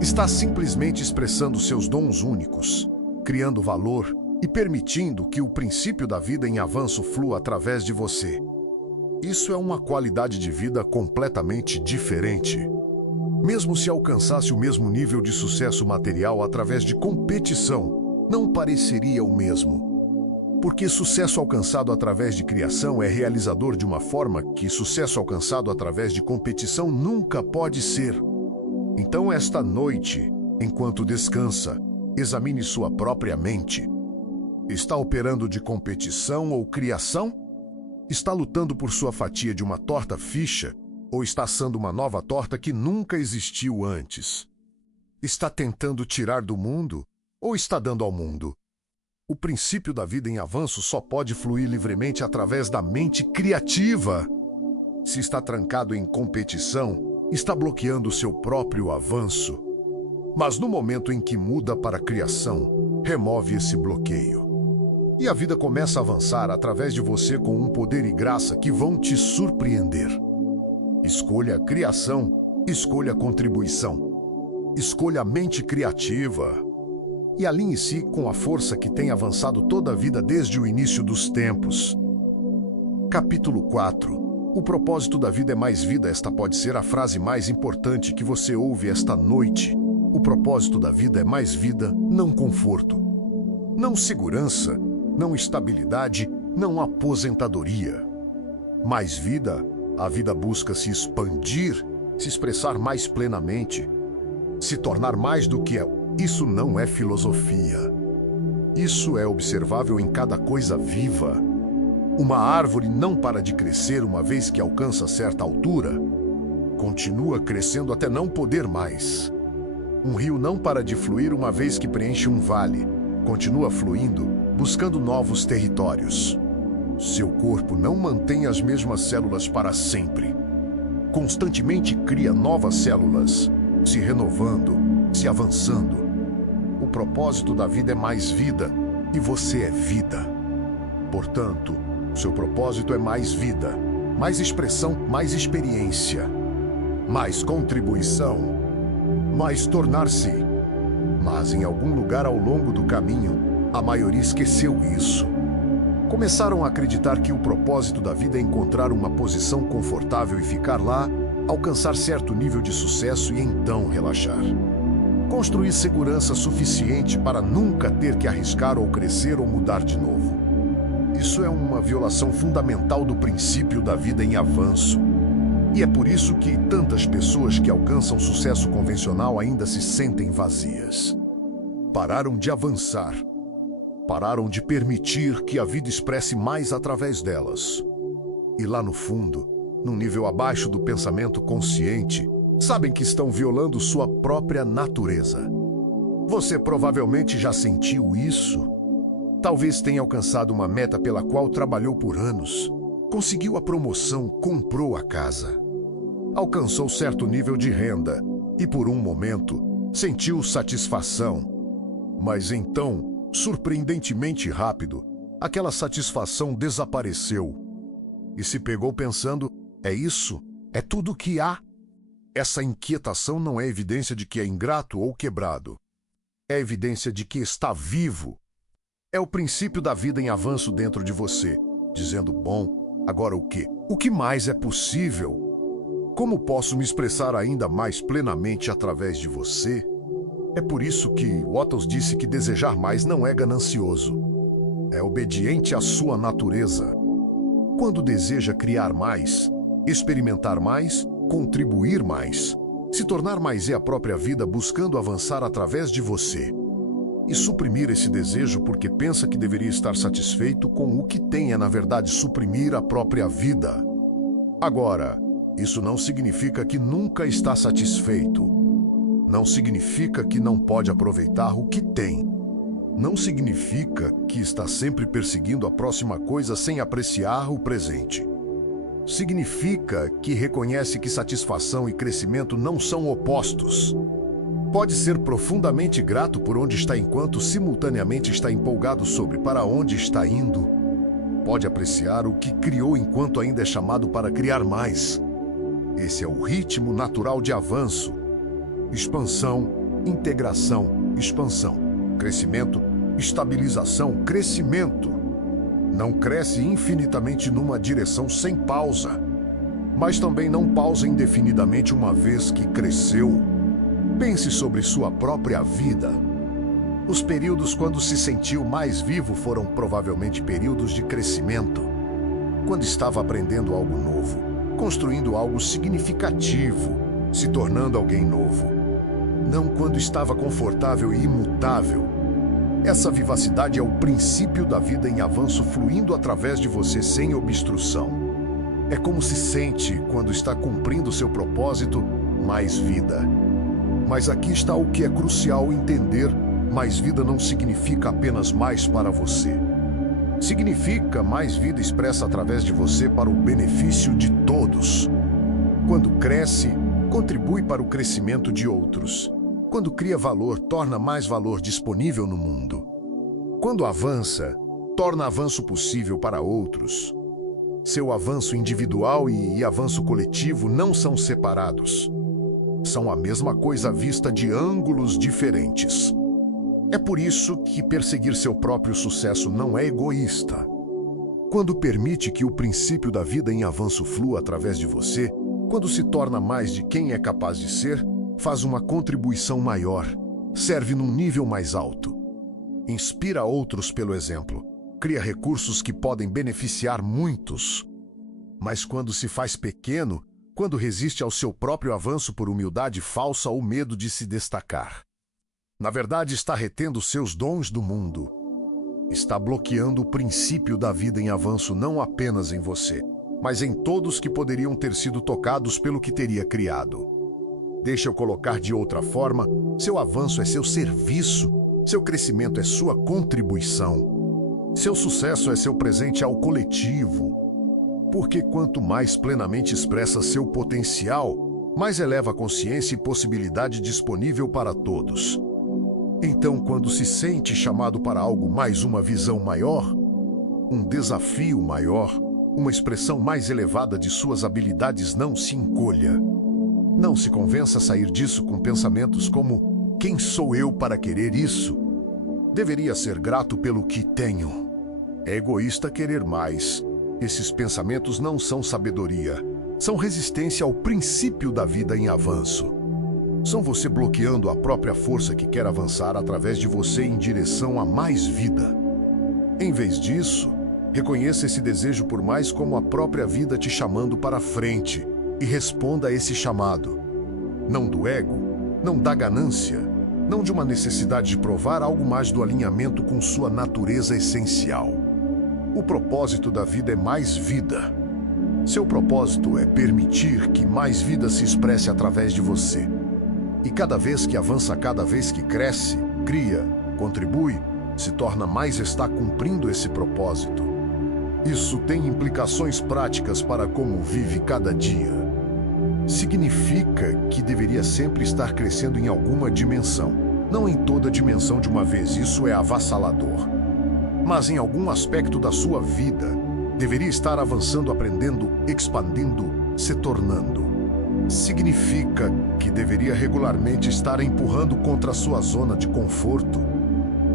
Está simplesmente expressando seus dons únicos, criando valor e permitindo que o princípio da vida em avanço flua através de você. Isso é uma qualidade de vida completamente diferente. Mesmo se alcançasse o mesmo nível de sucesso material através de competição, não pareceria o mesmo. Porque sucesso alcançado através de criação é realizador de uma forma que sucesso alcançado através de competição nunca pode ser. Então, esta noite, enquanto descansa, examine sua própria mente. Está operando de competição ou criação? Está lutando por sua fatia de uma torta ficha ou está assando uma nova torta que nunca existiu antes? Está tentando tirar do mundo ou está dando ao mundo? O princípio da vida em avanço só pode fluir livremente através da mente criativa. Se está trancado em competição, está bloqueando seu próprio avanço. Mas no momento em que muda para a criação, remove esse bloqueio. E a vida começa a avançar através de você com um poder e graça que vão te surpreender. Escolha a criação, escolha a contribuição. Escolha a mente criativa. E alinhe-se com a força que tem avançado toda a vida desde o início dos tempos. Capítulo 4. O propósito da vida é mais vida. Esta pode ser a frase mais importante que você ouve esta noite. O propósito da vida é mais vida, não conforto. Não segurança, não estabilidade, não aposentadoria. Mais vida, a vida busca se expandir, se expressar mais plenamente, se tornar mais do que é. Isso não é filosofia. Isso é observável em cada coisa viva. Uma árvore não para de crescer uma vez que alcança certa altura. Continua crescendo até não poder mais. Um rio não para de fluir uma vez que preenche um vale. Continua fluindo, buscando novos territórios. Seu corpo não mantém as mesmas células para sempre. Constantemente cria novas células, se renovando, se avançando. O propósito da vida é mais vida, e você é vida. Portanto, seu propósito é mais vida, mais expressão, mais experiência, mais contribuição, mais tornar-se. Mas em algum lugar ao longo do caminho, a maioria esqueceu isso. Começaram a acreditar que o propósito da vida é encontrar uma posição confortável e ficar lá, alcançar certo nível de sucesso e então relaxar. Construir segurança suficiente para nunca ter que arriscar ou crescer ou mudar de novo. Isso é uma violação fundamental do princípio da vida em avanço. E é por isso que tantas pessoas que alcançam sucesso convencional ainda se sentem vazias. Pararam de avançar. Pararam de permitir que a vida expresse mais através delas. E lá no fundo, num nível abaixo do pensamento consciente, sabem que estão violando sua própria natureza. Você provavelmente já sentiu isso. Talvez tenha alcançado uma meta pela qual trabalhou por anos. Conseguiu a promoção, comprou a casa. Alcançou certo nível de renda e, por um momento, sentiu satisfação. Mas então, surpreendentemente rápido, aquela satisfação desapareceu. E se pegou pensando, é isso? É tudo o que há? Essa inquietação não é evidência de que é ingrato ou quebrado. É evidência de que está vivo. É o princípio da vida em avanço dentro de você, dizendo, bom, agora o quê? O que mais é possível? Como posso me expressar ainda mais plenamente através de você? É por isso que Wattles disse que desejar mais não é ganancioso. É obediente à sua natureza. Quando deseja criar mais, experimentar mais, contribuir mais, se tornar mais é a própria vida buscando avançar através de você. E suprimir esse desejo porque pensa que deveria estar satisfeito com o que tem é, na verdade, suprimir a própria vida. Agora, isso não significa que nunca está satisfeito. Não significa que não pode aproveitar o que tem. Não significa que está sempre perseguindo a próxima coisa sem apreciar o presente. Significa que reconhece que satisfação e crescimento não são opostos. Pode ser profundamente grato por onde está enquanto simultaneamente está empolgado sobre para onde está indo. Pode apreciar o que criou enquanto ainda é chamado para criar mais. Esse é o ritmo natural de avanço, expansão integração, expansão, crescimento, estabilização, crescimento. Não cresce infinitamente numa direção sem pausa, mas também não pausa indefinidamente uma vez que cresceu. Pense sobre sua própria vida. Os períodos quando se sentiu mais vivo foram provavelmente períodos de crescimento. Quando estava aprendendo algo novo, construindo algo significativo, se tornando alguém novo. Não quando estava confortável e imutável. Essa vivacidade é o princípio da vida em avanço fluindo através de você sem obstrução. É como se sente quando está cumprindo seu propósito, mais vida. Mas aqui está o que é crucial entender: mais vida não significa apenas mais para você. Significa mais vida expressa através de você para o benefício de todos. Quando cresce, contribui para o crescimento de outros. Quando cria valor, torna mais valor disponível no mundo. Quando avança, torna avanço possível para outros. Seu avanço individual e avanço coletivo não são separados. São a mesma coisa vista de ângulos diferentes. É por isso que perseguir seu próprio sucesso não é egoísta. Quando permite que o princípio da vida em avanço flua através de você, quando se torna mais de quem é capaz de ser, faz uma contribuição maior, serve num nível mais alto. Inspira outros pelo exemplo, cria recursos que podem beneficiar muitos. Mas quando se faz pequeno, quando resiste ao seu próprio avanço por humildade falsa ou medo de se destacar, na verdade está retendo seus dons do mundo. Está bloqueando o princípio da vida em avanço não apenas em você, mas em todos que poderiam ter sido tocados pelo que teria criado. Deixa eu colocar de outra forma: seu avanço é seu serviço, seu crescimento é sua contribuição, seu sucesso é seu presente ao coletivo. Porque quanto mais plenamente expressa seu potencial, mais eleva a consciência e possibilidade disponível para todos. Então, quando se sente chamado para algo mais, uma visão maior, um desafio maior, uma expressão mais elevada de suas habilidades, não se encolha. Não se convença a sair disso com pensamentos como: quem sou eu para querer isso? Deveria ser grato pelo que tenho. É egoísta querer mais. Esses pensamentos não são sabedoria. São resistência ao princípio da vida em avanço. São você bloqueando a própria força que quer avançar através de você em direção a mais vida. Em vez disso, reconheça esse desejo por mais como a própria vida te chamando para frente e responda a esse chamado. Não do ego, não da ganância, não de uma necessidade de provar, algo mais do alinhamento com sua natureza essencial. O propósito da vida é mais vida. Seu propósito é permitir que mais vida se expresse através de você. E cada vez que avança, cada vez que cresce, cria, contribui, se torna mais, está cumprindo esse propósito. Isso tem implicações práticas para como vive cada dia. Significa que deveria sempre estar crescendo em alguma dimensão. Não em toda dimensão de uma vez, isso é avassalador. Mas em algum aspecto da sua vida, deveria estar avançando, aprendendo, expandindo, se tornando. Significa que deveria regularmente estar empurrando contra a sua zona de conforto,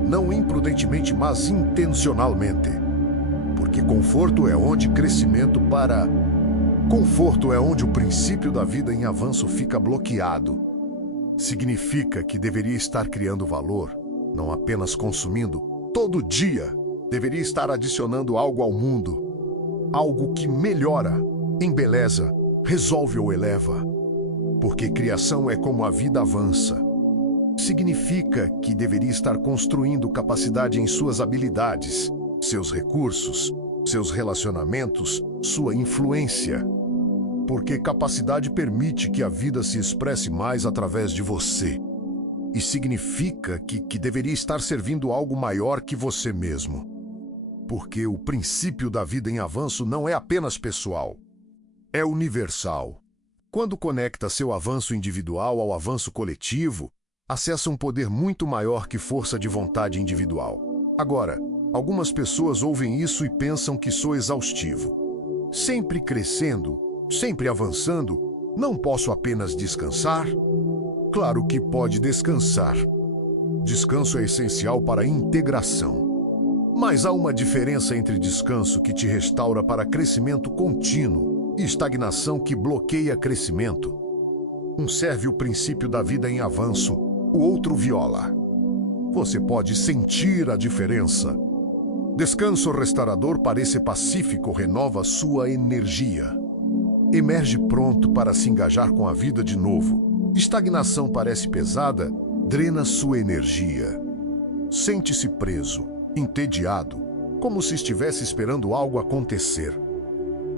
não imprudentemente, mas intencionalmente. Porque conforto é onde crescimento para... Conforto é onde o princípio da vida em avanço fica bloqueado. Significa que deveria estar criando valor, não apenas consumindo. Todo dia deveria estar adicionando algo ao mundo, algo que melhora, embeleza, resolve ou eleva. Porque criação é como a vida avança. Significa que deveria estar construindo capacidade em suas habilidades, seus recursos, seus relacionamentos, sua influência. Porque capacidade permite que a vida se expresse mais através de você. E significa que deveria estar servindo algo maior que você mesmo. Porque o princípio da vida em avanço não é apenas pessoal, é universal. Quando conecta seu avanço individual ao avanço coletivo, acessa um poder muito maior que força de vontade individual. Agora, algumas pessoas ouvem isso e pensam que sou exaustivo. Sempre crescendo, sempre avançando, não posso apenas descansar? Claro que pode descansar. Descanso é essencial para a integração. Mas há uma diferença entre descanso que te restaura para crescimento contínuo e estagnação que bloqueia crescimento. Um serve o princípio da vida em avanço, o outro viola. Você pode sentir a diferença. Descanso restaurador parece pacífico, renova sua energia. Emerge pronto para se engajar com a vida de novo. Estagnação parece pesada, drena sua energia. Sente-se preso, entediado, como se estivesse esperando algo acontecer.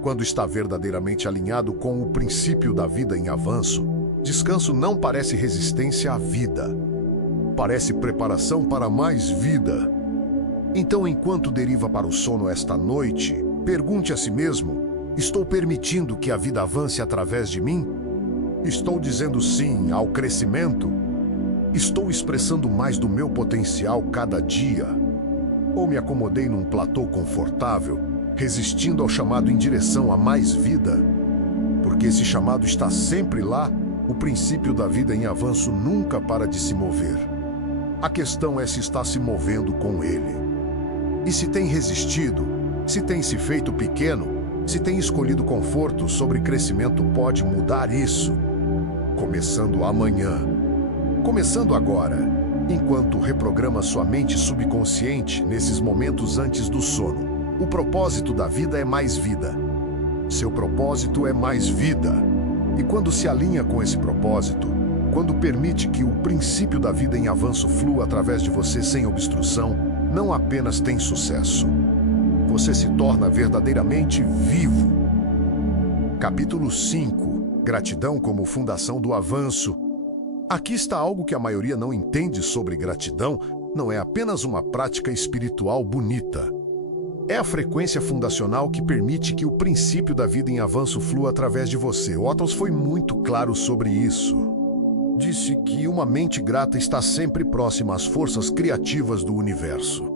Quando está verdadeiramente alinhado com o princípio da vida em avanço, descanso não parece resistência à vida. Parece preparação para mais vida. Então, enquanto deriva para o sono esta noite, pergunte a si mesmo: estou permitindo que a vida avance através de mim? Estou dizendo sim ao crescimento? Estou expressando mais do meu potencial cada dia? Ou me acomodei num platô confortável, resistindo ao chamado em direção a mais vida? Porque esse chamado está sempre lá, o princípio da vida em avanço nunca para de se mover. A questão é se está se movendo com ele. E se tem resistido, se tem se feito pequeno, se tem escolhido conforto sobre crescimento, pode mudar isso. Começando amanhã. Começando agora, enquanto reprograma sua mente subconsciente nesses momentos antes do sono. O propósito da vida é mais vida. Seu propósito é mais vida. E quando se alinha com esse propósito, quando permite que o princípio da vida em avanço flua através de você sem obstrução, não apenas tem sucesso. Você se torna verdadeiramente vivo. Capítulo 5. Gratidão como fundação do avanço. Aqui está algo que a maioria não entende sobre gratidão. Não é apenas uma prática espiritual bonita. É a frequência fundacional que permite que o princípio da vida em avanço flua através de você. Ottos foi muito claro sobre isso. Disse que uma mente grata está sempre próxima às forças criativas do universo.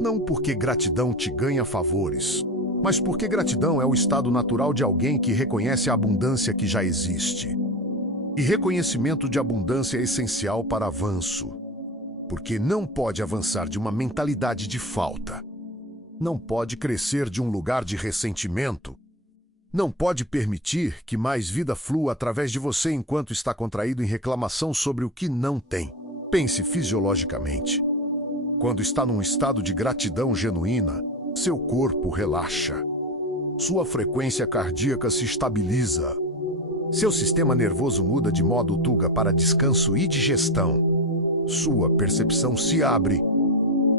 Não porque gratidão te ganha favores, mas porque gratidão é o estado natural de alguém que reconhece a abundância que já existe. E reconhecimento de abundância é essencial para avanço, porque não pode avançar de uma mentalidade de falta. Não pode crescer de um lugar de ressentimento. Não pode permitir que mais vida flua através de você enquanto está contraído em reclamação sobre o que não tem. Pense fisiologicamente. Quando está num estado de gratidão genuína, seu corpo relaxa. Sua frequência cardíaca se estabiliza. Seu sistema nervoso muda de modo tuga para descanso e digestão. Sua percepção se abre.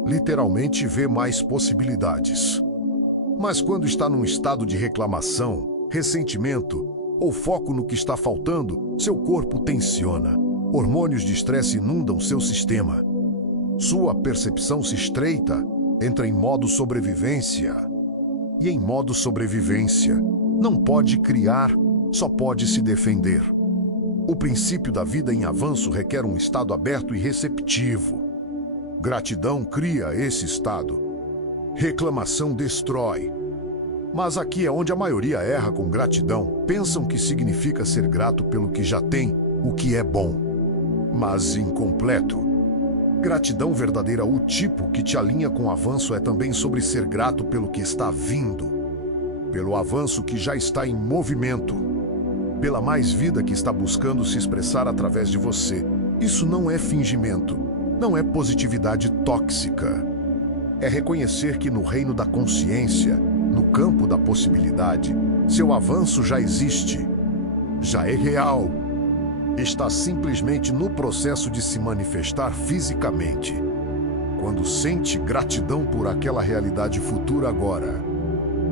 Literalmente vê mais possibilidades. Mas quando está num estado de reclamação, ressentimento ou foco no que está faltando, seu corpo tensiona. Hormônios de estresse inundam seu sistema. Sua percepção se estreita, entra em modo sobrevivência. E em modo sobrevivência, não pode criar, só pode se defender. O princípio da vida em avanço requer um estado aberto e receptivo. Gratidão cria esse estado. Reclamação destrói. Mas aqui é onde a maioria erra com gratidão. Pensam que significa ser grato pelo que já tem, o que é bom. Mas incompleto. Gratidão verdadeira, o tipo que te alinha com o avanço, é também sobre ser grato pelo que está vindo. Pelo avanço que já está em movimento. Pela mais vida que está buscando se expressar através de você. Isso não é fingimento. Não é positividade tóxica. É reconhecer que no reino da consciência, no campo da possibilidade, seu avanço já existe. Já é real. Está simplesmente no processo de se manifestar fisicamente. Quando sente gratidão por aquela realidade futura agora,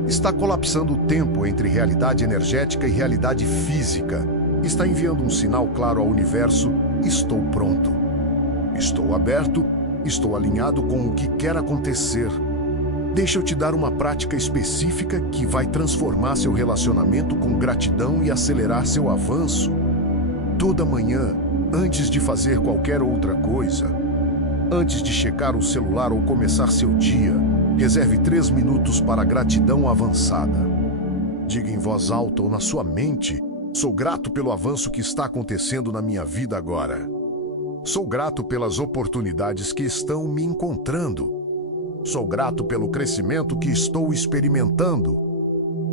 está colapsando o tempo entre realidade energética e realidade física. Está enviando um sinal claro ao universo: estou pronto. Estou aberto, estou alinhado com o que quer acontecer. Deixa eu te dar uma prática específica que vai transformar seu relacionamento com gratidão e acelerar seu avanço. Toda manhã, antes de fazer qualquer outra coisa, antes de checar o celular ou começar seu dia, reserve 3 minutos para gratidão avançada. Diga em voz alta ou na sua mente: Sou grato pelo avanço que está acontecendo na minha vida agora. Sou grato pelas oportunidades que estão me encontrando. Sou grato pelo crescimento que estou experimentando.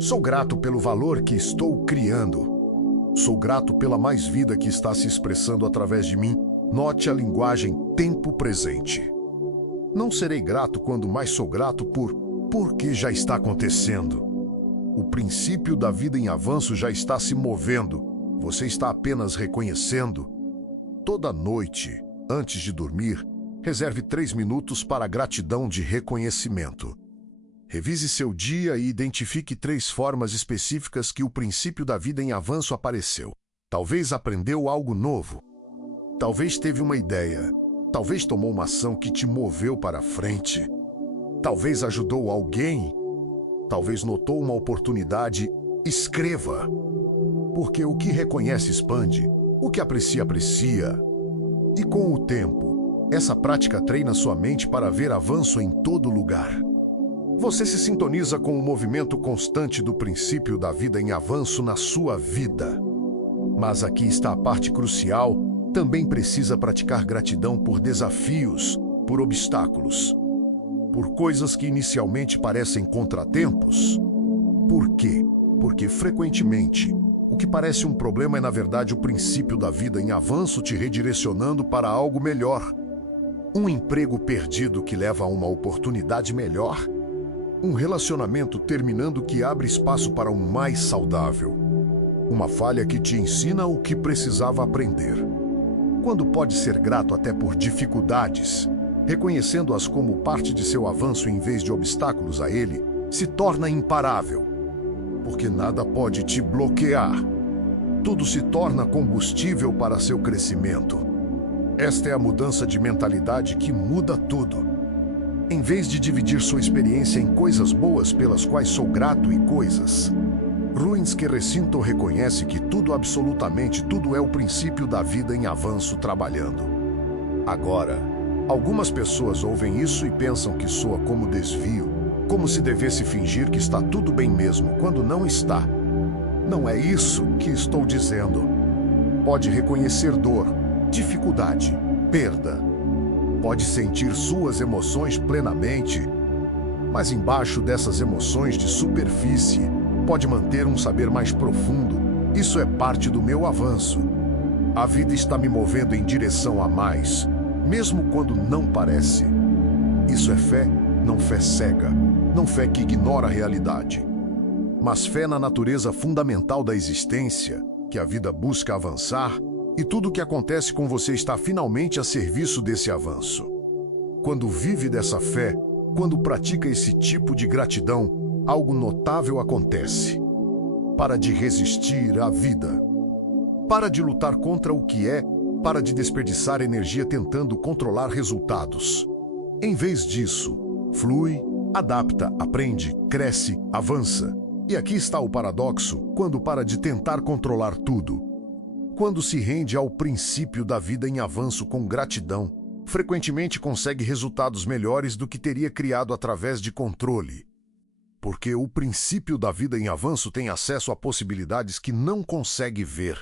Sou grato pelo valor que estou criando. Sou grato pela mais vida que está se expressando através de mim. Note a linguagem tempo presente. Não serei grato quando mais sou grato porque já está acontecendo. O princípio da vida em avanço já está se movendo. Você está apenas reconhecendo. Toda noite, antes de dormir, reserve 3 minutos para a gratidão de reconhecimento. Revise seu dia e identifique 3 formas específicas que o princípio da vida em avanço apareceu. Talvez aprendeu algo novo. Talvez teve uma ideia. Talvez tomou uma ação que te moveu para frente. Talvez ajudou alguém. Talvez notou uma oportunidade. Escreva. Porque o que reconhece expande. O que aprecia, aprecia. E com o tempo, essa prática treina sua mente para ver avanço em todo lugar. Você se sintoniza com o movimento constante do princípio da vida em avanço na sua vida. Mas aqui está a parte crucial. Também precisa praticar gratidão por desafios, por obstáculos, por coisas que inicialmente parecem contratempos. Por quê? Porque frequentemente, o que parece um problema é na verdade o princípio da vida em avanço te redirecionando para algo melhor. Um emprego perdido que leva a uma oportunidade melhor. Um relacionamento terminando que abre espaço para um mais saudável. Uma falha que te ensina o que precisava aprender. Quando pode ser grato até por dificuldades, reconhecendo-as como parte de seu avanço em vez de obstáculos a ele, se torna imparável. Porque nada pode te bloquear. Tudo se torna combustível para seu crescimento. Esta é a mudança de mentalidade que muda tudo. Em vez de dividir sua experiência em coisas boas pelas quais sou grato e coisas ruins que ressinto, reconhece que tudo, absolutamente tudo, é o princípio da vida em avanço trabalhando. Agora, algumas pessoas ouvem isso e pensam que soa como desvio, como se devesse fingir que está tudo bem mesmo, quando não está. Não é isso que estou dizendo. Pode reconhecer dor, dificuldade, perda. Pode sentir suas emoções plenamente, mas embaixo dessas emoções de superfície, pode manter um saber mais profundo. Isso é parte do meu avanço. A vida está me movendo em direção a mais, mesmo quando não parece. Isso é fé, não fé cega, não fé que ignora a realidade, mas fé na natureza fundamental da existência, que a vida busca avançar, e tudo o que acontece com você está finalmente a serviço desse avanço. Quando vive dessa fé, quando pratica esse tipo de gratidão, algo notável acontece. Para de resistir à vida. Para de lutar contra o que é. Para de desperdiçar energia tentando controlar resultados. Em vez disso, flui, adapta, aprende, cresce, avança. E aqui está o paradoxo: quando para de tentar controlar tudo, quando se rende ao princípio da vida em avanço com gratidão, frequentemente consegue resultados melhores do que teria criado através de controle. Porque o princípio da vida em avanço tem acesso a possibilidades que não consegue ver.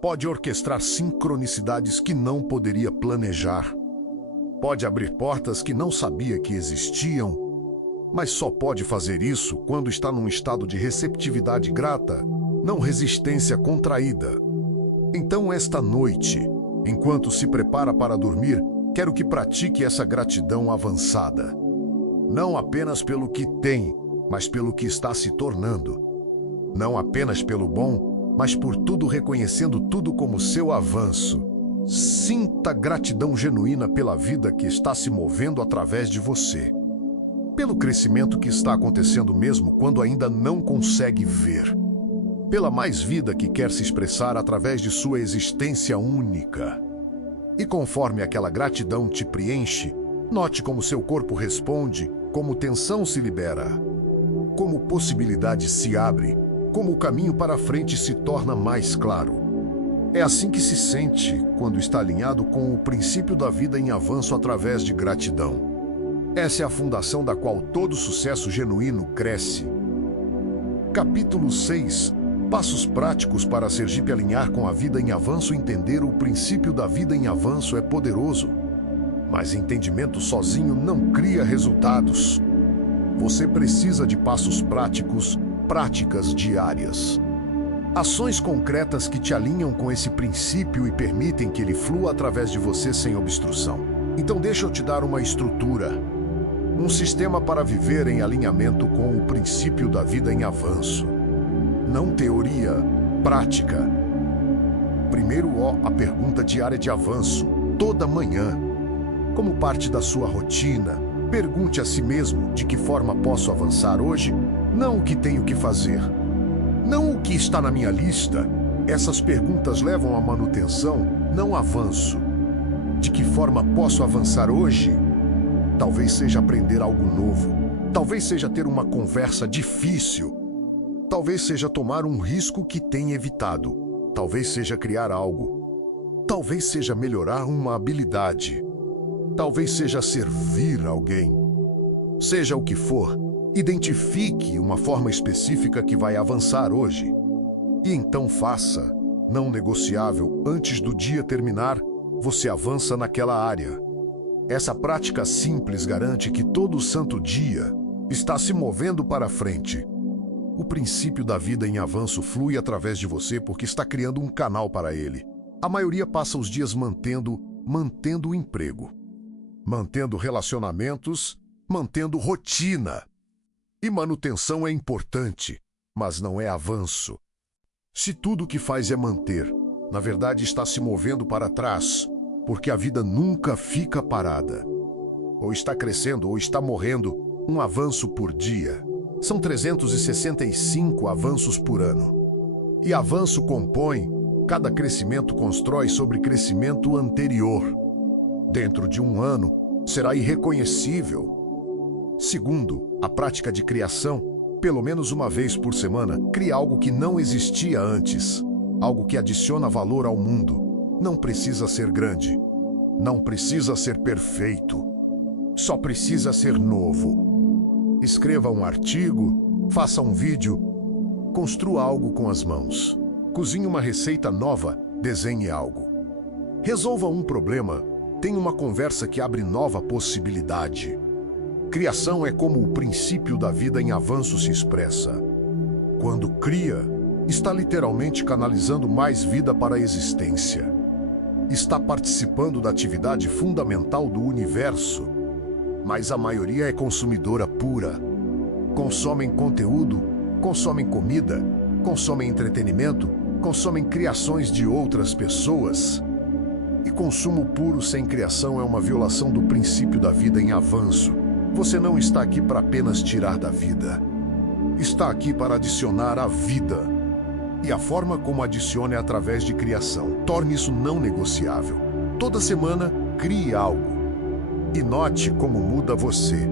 Pode orquestrar sincronicidades que não poderia planejar. Pode abrir portas que não sabia que existiam, mas só pode fazer isso quando está num estado de receptividade grata, não resistência contraída. Então, esta noite, enquanto se prepara para dormir, quero que pratique essa gratidão avançada. Não apenas pelo que tem, mas pelo que está se tornando. Não apenas pelo bom, mas por tudo, reconhecendo tudo como seu avanço. Sinta gratidão genuína pela vida que está se movendo através de você. Pelo crescimento que está acontecendo mesmo quando ainda não consegue ver. Pela mais vida que quer se expressar através de sua existência única. E conforme aquela gratidão te preenche, note como seu corpo responde, como tensão se libera, como possibilidade se abre, como o caminho para a frente se torna mais claro. É assim que se sente quando está alinhado com o princípio da vida em avanço através de gratidão. Essa é a fundação da qual todo sucesso genuíno cresce. Capítulo 6. Passos práticos para Sergipe alinhar com a vida em avanço. Entender o princípio da vida em avanço é poderoso, mas entendimento sozinho não cria resultados. Você precisa de passos práticos, práticas diárias. Ações concretas que te alinham com esse princípio e permitem que ele flua através de você sem obstrução. Então deixa eu te dar uma estrutura, um sistema para viver em alinhamento com o princípio da vida em avanço. Não teoria, prática. Primeiro, a pergunta diária de avanço, toda manhã. Como parte da sua rotina, pergunte a si mesmo de que forma posso avançar hoje, não o que tenho que fazer. Não o que está na minha lista. Essas perguntas levam à manutenção, não avanço. De que forma posso avançar hoje? Talvez seja aprender algo novo. Talvez seja ter uma conversa difícil. Talvez seja tomar um risco que tem evitado. Talvez seja criar algo. Talvez seja melhorar uma habilidade. Talvez seja servir alguém. Seja o que for, identifique uma forma específica que vai avançar hoje. E então faça, não negociável, antes do dia terminar, você avança naquela área. Essa prática simples garante que todo santo dia está se movendo para frente. O princípio da vida em avanço flui através de você porque está criando um canal para ele. A maioria passa os dias mantendo o emprego, mantendo relacionamentos, mantendo rotina. E manutenção é importante, mas não é avanço. Se tudo o que faz é manter, na verdade está se movendo para trás, porque a vida nunca fica parada. Ou está crescendo ou está morrendo, um avanço por dia. São 365 avanços por ano. E avanço compõe, cada crescimento constrói sobre crescimento anterior. Dentro de um ano, será irreconhecível. Segundo, a prática de criação, pelo menos uma vez por semana, cria algo que não existia antes. Algo que adiciona valor ao mundo. Não precisa ser grande. Não precisa ser perfeito. Só precisa ser novo. Escreva um artigo, faça um vídeo, construa algo com as mãos. Cozinhe uma receita nova, desenhe algo. Resolva um problema, tenha uma conversa que abre nova possibilidade. Criação é como o princípio da vida em avanço se expressa. Quando cria, está literalmente canalizando mais vida para a existência. Está participando da atividade fundamental do universo. Mas a maioria é consumidora pura. Consomem conteúdo, consomem comida, consomem entretenimento, consomem criações de outras pessoas. E consumo puro sem criação é uma violação do princípio da vida em avanço. Você não está aqui para apenas tirar da vida. Está aqui para adicionar à vida. E a forma como adiciona é através de criação. Torne isso não negociável. Toda semana, crie algo. E note como muda você.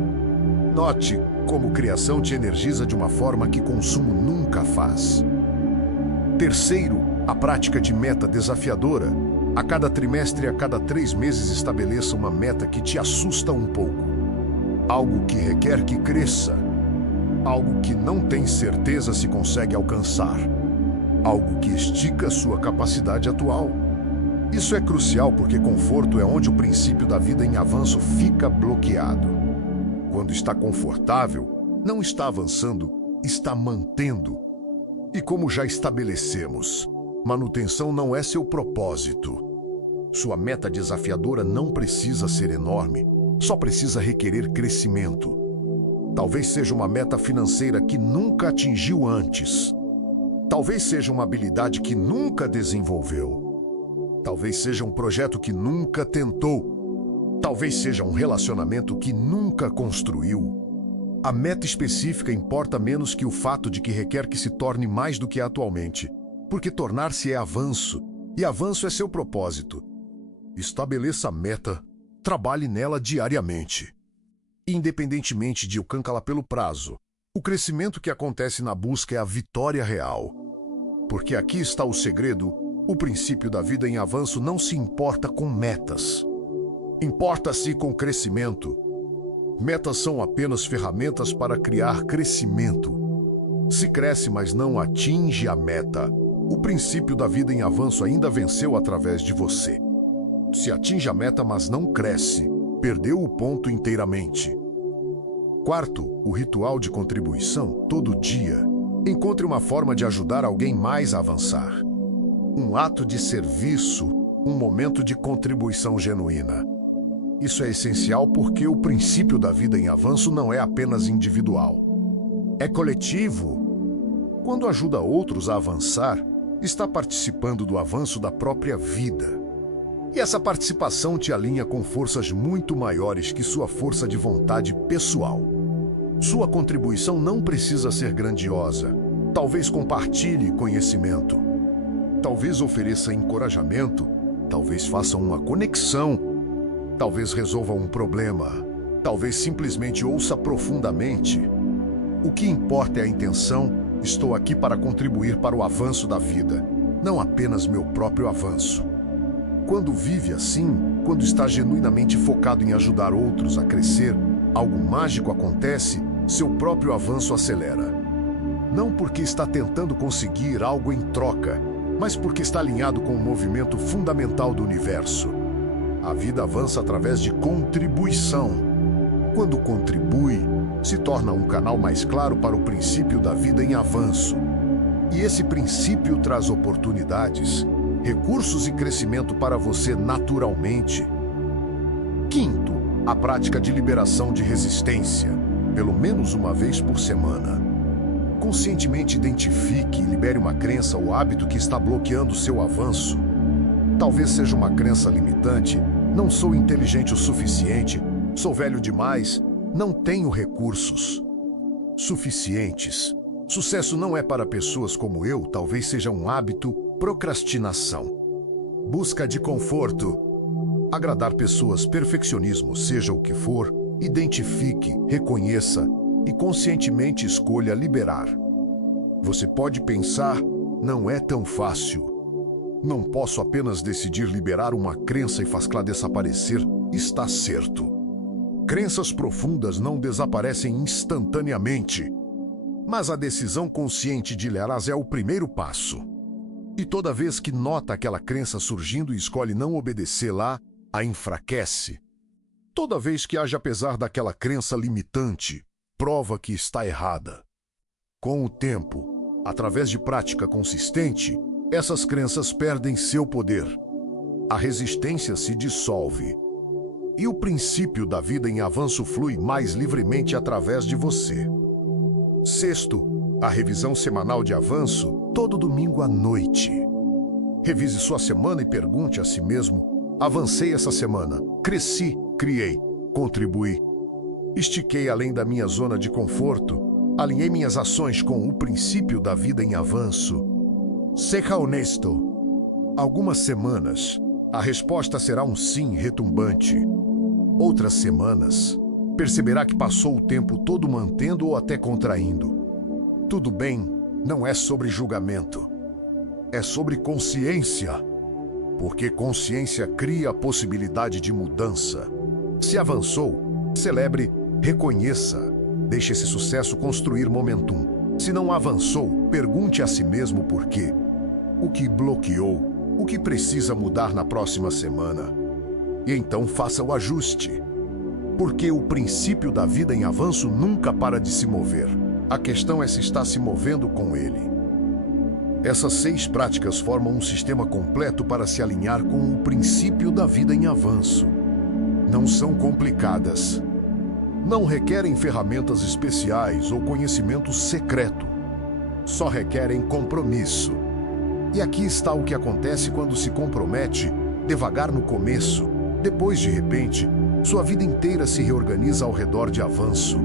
Note como criação te energiza de uma forma que consumo nunca faz. Terceiro, a prática de meta desafiadora. A cada trimestre e a cada 3 meses estabeleça uma meta que te assusta um pouco. Algo que requer que cresça. Algo que não tem certeza se consegue alcançar. Algo que estica sua capacidade atual. Isso é crucial porque conforto é onde o princípio da vida em avanço fica bloqueado. Quando está confortável, não está avançando, está mantendo. E como já estabelecemos, manutenção não é seu propósito. Sua meta desafiadora não precisa ser enorme, só precisa requerer crescimento. Talvez seja uma meta financeira que nunca atingiu antes. Talvez seja uma habilidade que nunca desenvolveu. Talvez seja um projeto que nunca tentou. Talvez seja um relacionamento que nunca construiu. A meta específica importa menos que o fato de que requer que se torne mais do que é atualmente. Porque tornar-se é avanço, e avanço é seu propósito. Estabeleça a meta, trabalhe nela diariamente. Independentemente de o cancala pelo prazo, o crescimento que acontece na busca é a vitória real. Porque aqui está o segredo. O princípio da vida em avanço não se importa com metas. Importa-se com crescimento. Metas são apenas ferramentas para criar crescimento. Se cresce, mas não atinge a meta, o princípio da vida em avanço ainda venceu através de você. Se atinge a meta, mas não cresce, perdeu o ponto inteiramente. Quarto, o ritual de contribuição todo dia. Encontre uma forma de ajudar alguém mais a avançar. Um ato de serviço, um momento de contribuição genuína. Isso é essencial porque o princípio da vida em avanço não é apenas individual. É coletivo. Quando ajuda outros a avançar, está participando do avanço da própria vida. E essa participação te alinha com forças muito maiores que sua força de vontade pessoal. Sua contribuição não precisa ser grandiosa. Talvez compartilhe conhecimento. Talvez ofereça encorajamento. Talvez faça uma conexão. Talvez resolva um problema. Talvez simplesmente ouça profundamente. O que importa é a intenção. Estou aqui para contribuir para o avanço da vida, não apenas meu próprio avanço. Quando vive assim, quando está genuinamente focado em ajudar outros a crescer, algo mágico acontece, seu próprio avanço acelera. Não porque está tentando conseguir algo em troca, mas porque está alinhado com o movimento fundamental do universo. A vida avança através de contribuição. Quando contribui, se torna um canal mais claro para o princípio da vida em avanço. E esse princípio traz oportunidades, recursos e crescimento para você naturalmente. Quinto, a prática de liberação de resistência, pelo menos uma vez por semana. Conscientemente identifique e libere uma crença ou hábito que está bloqueando seu avanço. Talvez seja uma crença limitante: não sou inteligente o suficiente, sou velho demais, não tenho recursos suficientes. Sucesso não é para pessoas como eu, talvez seja um hábito, procrastinação. Busca de conforto. Agradar pessoas, perfeccionismo, seja o que for, identifique, reconheça e conscientemente escolha liberar. Você pode pensar, não é tão fácil. Não posso apenas decidir liberar uma crença e fazê-la desaparecer. Está certo. Crenças profundas não desaparecem instantaneamente, mas a decisão consciente de liberá-las é o primeiro passo. E toda vez que nota aquela crença surgindo e escolhe não obedecê-la, a enfraquece. Toda vez que age apesar daquela crença limitante, prova que está errada. Com o tempo, através de prática consistente, essas crenças perdem seu poder. A resistência se dissolve. E o princípio da vida em avanço flui mais livremente através de você. Sexto, a revisão semanal de avanço, todo domingo à noite. Revise sua semana e pergunte a si mesmo: avancei essa semana, cresci, criei, contribuí. Estiquei além da minha zona de conforto, alinhei minhas ações com o princípio da vida em avanço. Seja honesto. Algumas semanas, a resposta será um sim retumbante. Outras semanas, perceberá que passou o tempo todo mantendo ou até contraindo. Tudo bem, não é sobre julgamento. É sobre consciência. Porque consciência cria a possibilidade de mudança. Se avançou, celebre, reconheça. Deixe esse sucesso construir momentum. Se não avançou, pergunte a si mesmo por quê. O que bloqueou? O que precisa mudar na próxima semana? E então faça o ajuste. Porque o princípio da vida em avanço nunca para de se mover. A questão é se está se movendo com ele. Essas 6 práticas formam um sistema completo para se alinhar com o princípio da vida em avanço. Não são complicadas. Não requerem ferramentas especiais ou conhecimento secreto. Só requerem compromisso. E aqui está o que acontece quando se compromete, devagar no começo. Depois, de repente, sua vida inteira se reorganiza ao redor de avanço.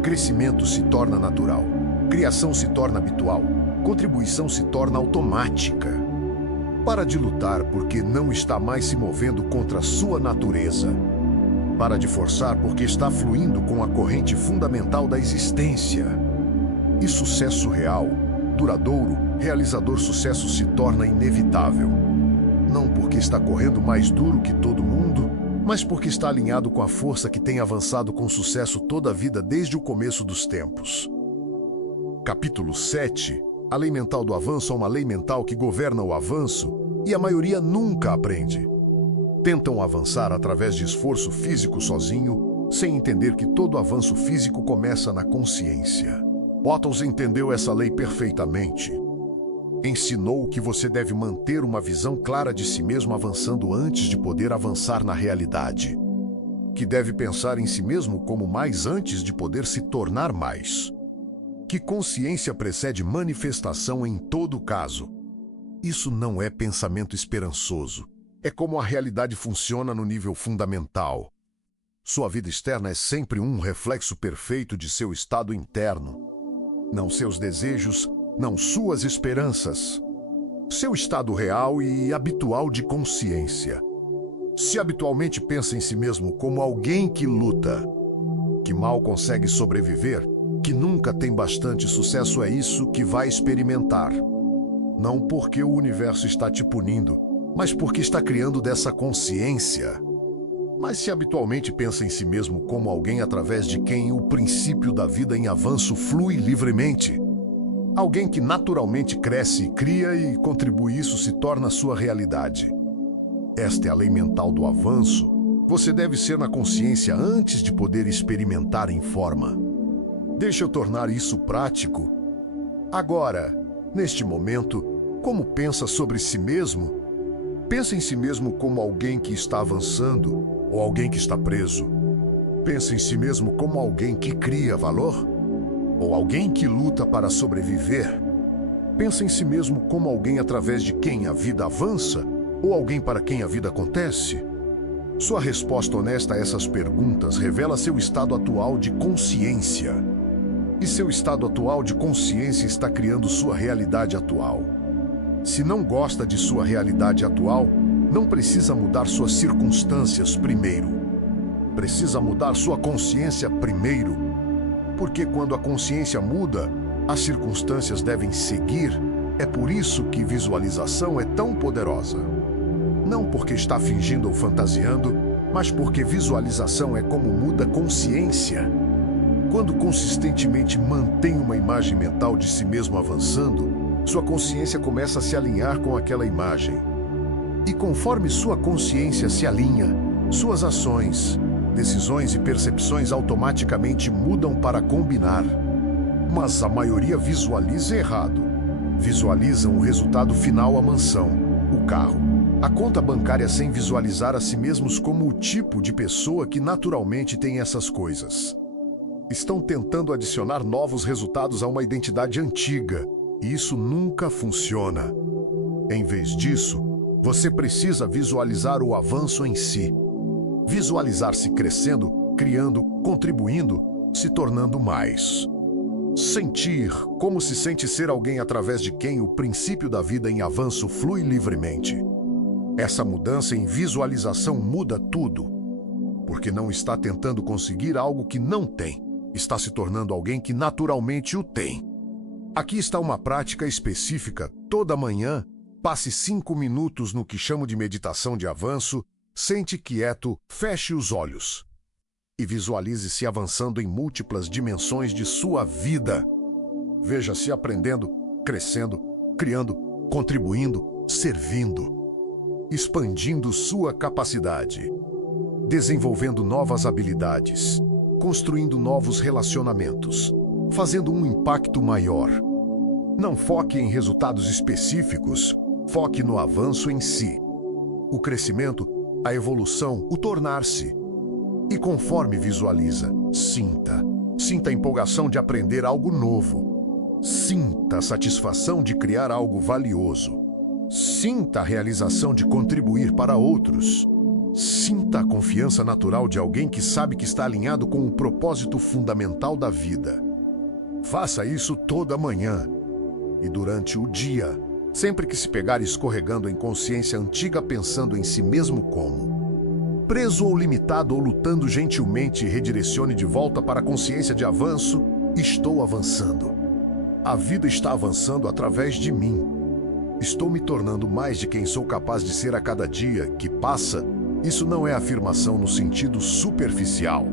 Crescimento se torna natural. Criação se torna habitual. Contribuição se torna automática. Para de lutar porque não está mais se movendo contra a sua natureza. Para de forçar porque está fluindo com a corrente fundamental da existência. E sucesso real, duradouro, realizador sucesso se torna inevitável. Não porque está correndo mais duro que todo mundo, mas porque está alinhado com a força que tem avançado com sucesso toda a vida desde o começo dos tempos. Capítulo 7. A lei mental do avanço é uma lei mental que governa o avanço e a maioria nunca aprende. Tentam avançar através de esforço físico sozinho, sem entender que todo avanço físico começa na consciência. Wattles entendeu essa lei perfeitamente. Ensinou que você deve manter uma visão clara de si mesmo avançando antes de poder avançar na realidade. Que deve pensar em si mesmo como mais antes de poder se tornar mais. Que consciência precede manifestação em todo caso. Isso não é pensamento esperançoso. É como a realidade funciona no nível fundamental. Sua vida externa é sempre um reflexo perfeito de seu estado interno. Não seus desejos, não suas esperanças. Seu estado real e habitual de consciência. Se habitualmente pensa em si mesmo como alguém que luta, que mal consegue sobreviver, que nunca tem bastante sucesso, é isso que vai experimentar. Não porque o universo está te punindo, mas porque está criando dessa consciência. Mas se habitualmente pensa em si mesmo como alguém através de quem o princípio da vida em avanço flui livremente, alguém que naturalmente cresce, cria e contribui, isso se torna sua realidade. Esta é a lei mental do avanço. Você deve ser na consciência antes de poder experimentar em forma. Deixa eu tornar isso prático. Agora, neste momento, como pensa sobre si mesmo? Pensa em si mesmo como alguém que está avançando ou alguém que está preso. Pensa em si mesmo como alguém que cria valor ou alguém que luta para sobreviver. Pensa em si mesmo como alguém através de quem a vida avança ou alguém para quem a vida acontece. Sua resposta honesta a essas perguntas revela seu estado atual de consciência. E seu estado atual de consciência está criando sua realidade atual. Se não gosta de sua realidade atual, não precisa mudar suas circunstâncias primeiro. Precisa mudar sua consciência primeiro. Porque quando a consciência muda, as circunstâncias devem seguir. É por isso que visualização é tão poderosa. Não porque está fingindo ou fantasiando, mas porque visualização é como muda consciência. Quando consistentemente mantém uma imagem mental de si mesmo avançando, sua consciência começa a se alinhar com aquela imagem. E conforme sua consciência se alinha, suas ações, decisões e percepções automaticamente mudam para combinar. Mas a maioria visualiza errado. Visualizam o resultado final, a mansão, o carro, a conta bancária, sem visualizar a si mesmos como o tipo de pessoa que naturalmente tem essas coisas. Estão tentando adicionar novos resultados a uma identidade antiga, e isso nunca funciona. Em vez disso, você precisa visualizar o avanço em si. Visualizar-se crescendo, criando, contribuindo, se tornando mais. Sentir como se sente ser alguém através de quem o princípio da vida em avanço flui livremente. Essa mudança em visualização muda tudo, porque não está tentando conseguir algo que não tem. Está se tornando alguém que naturalmente o tem. Aqui está uma prática específica. Toda manhã, passe 5 minutos no que chamo de meditação de avanço, sente quieto, feche os olhos e visualize-se avançando em múltiplas dimensões de sua vida. Veja-se aprendendo, crescendo, criando, contribuindo, servindo, expandindo sua capacidade, desenvolvendo novas habilidades, construindo novos relacionamentos, fazendo um impacto maior. Não foque em resultados específicos, foque no avanço em si. O crescimento, a evolução, o tornar-se. E conforme visualiza, sinta. Sinta a empolgação de aprender algo novo. Sinta a satisfação de criar algo valioso. Sinta a realização de contribuir para outros. Sinta a confiança natural de alguém que sabe que está alinhado com o propósito fundamental da vida. Faça isso toda manhã e durante o dia, sempre que se pegar escorregando em consciência antiga, pensando em si mesmo como preso ou limitado ou lutando gentilmente, redirecione de volta para a consciência de avanço. Estou avançando. A vida está avançando através de mim. Estou me tornando mais de quem sou capaz de ser a cada dia que passa. Isso não é afirmação no sentido superficial.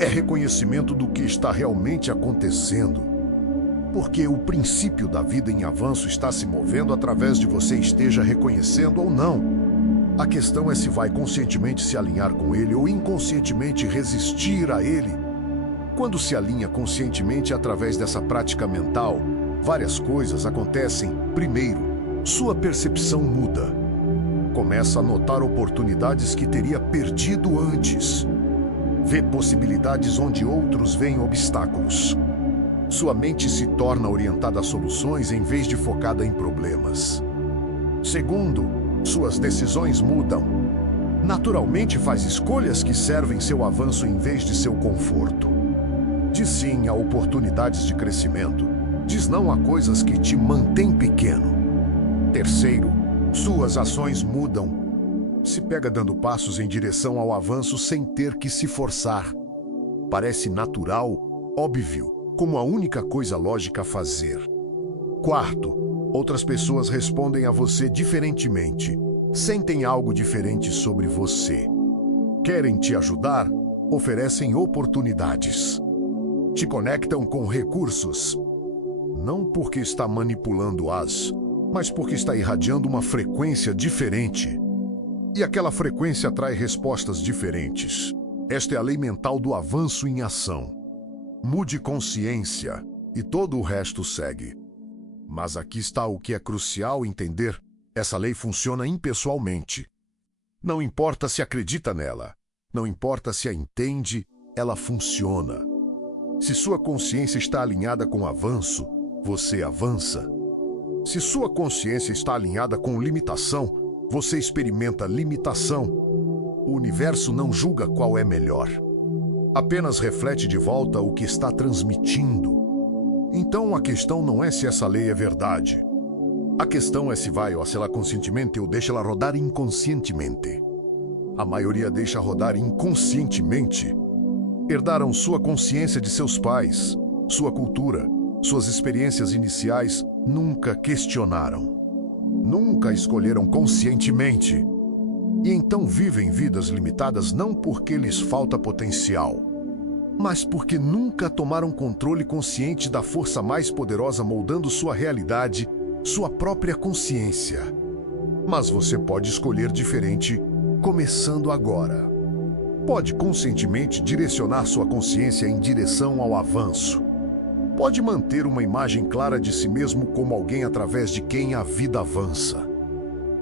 É reconhecimento do que está realmente acontecendo. Porque o princípio da vida em avanço está se movendo através de você esteja reconhecendo ou não. A questão é se vai conscientemente se alinhar com ele ou inconscientemente resistir a ele. Quando se alinha conscientemente através dessa prática mental, várias coisas acontecem. Primeiro, sua percepção muda. Começa a notar oportunidades que teria perdido antes. Vê possibilidades onde outros veem obstáculos. Sua mente se torna orientada a soluções em vez de focada em problemas. Segundo, suas decisões mudam. Naturalmente faz escolhas que servem seu avanço em vez de seu conforto. Diz sim a oportunidades de crescimento. Diz não a coisas que te mantêm pequeno. Terceiro, suas ações mudam. Se pega dando passos em direção ao avanço sem ter que se forçar. Parece natural, óbvio, como a única coisa lógica a fazer. Quarto, outras pessoas respondem a você diferentemente. Sentem algo diferente sobre você. Querem te ajudar? Oferecem oportunidades. Te conectam com recursos. Não porque está manipulando-as, mas porque está irradiando uma frequência diferente. E aquela frequência atrai respostas diferentes. Esta é a lei mental do avanço em ação. Mude consciência e todo o resto segue. Mas aqui está o que é crucial entender. Essa lei funciona impessoalmente. Não importa se acredita nela, não importa se a entende, ela funciona. Se sua consciência está alinhada com o avanço, você avança. Se sua consciência está alinhada com limitação, você experimenta limitação. O universo não julga qual é melhor. Apenas reflete de volta o que está transmitindo. Então a questão não é se essa lei é verdade. A questão é se vai ou se ela conscientemente ou deixa ela rodar inconscientemente. A maioria deixa rodar inconscientemente. Herdaram sua consciência de seus pais, sua cultura, suas experiências iniciais, nunca questionaram. Nunca escolheram conscientemente. E então vivem vidas limitadas não porque lhes falta potencial, mas porque nunca tomaram controle consciente da força mais poderosa moldando sua realidade, sua própria consciência. Mas você pode escolher diferente, começando agora. Pode conscientemente direcionar sua consciência em direção ao avanço. Pode manter uma imagem clara de si mesmo como alguém através de quem a vida avança.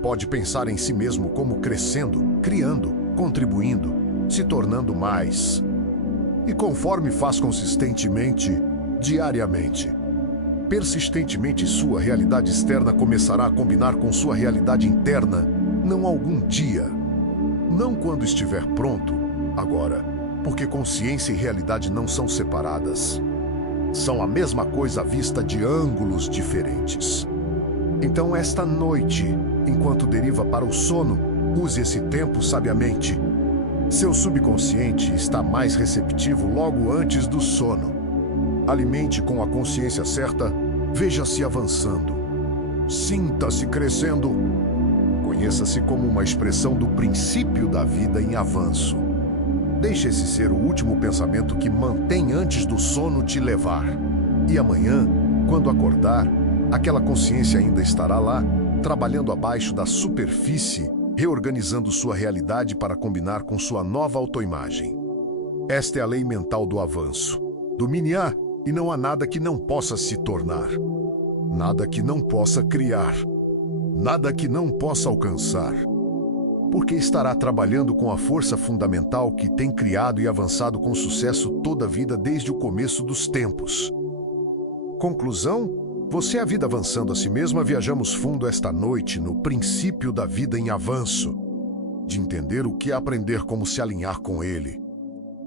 Pode pensar em si mesmo como crescendo, criando, contribuindo, se tornando mais. E conforme faz consistentemente, diariamente, persistentemente sua realidade externa começará a combinar com sua realidade interna, não algum dia. Não quando estiver pronto, agora, porque consciência e realidade não são separadas. São a mesma coisa vista de ângulos diferentes. Então esta noite, enquanto deriva para o sono, use esse tempo sabiamente. Seu subconsciente está mais receptivo logo antes do sono. Alimente com a consciência certa, veja-se avançando. Sinta-se crescendo. Conheça-se como uma expressão do princípio da vida em avanço. Deixe esse ser o último pensamento que mantém antes do sono te levar. E amanhã, quando acordar, aquela consciência ainda estará lá, trabalhando abaixo da superfície, reorganizando sua realidade para combinar com sua nova autoimagem. Esta é a lei mental do avanço. Domine-a e não há nada que não possa se tornar. Nada que não possa criar. Nada que não possa alcançar. Porque estará trabalhando com a força fundamental que tem criado e avançado com sucesso toda a vida desde o começo dos tempos. Conclusão? Você e a vida avançando a si mesma, viajamos fundo esta noite no princípio da vida em avanço. De entender o que é aprender como se alinhar com ele.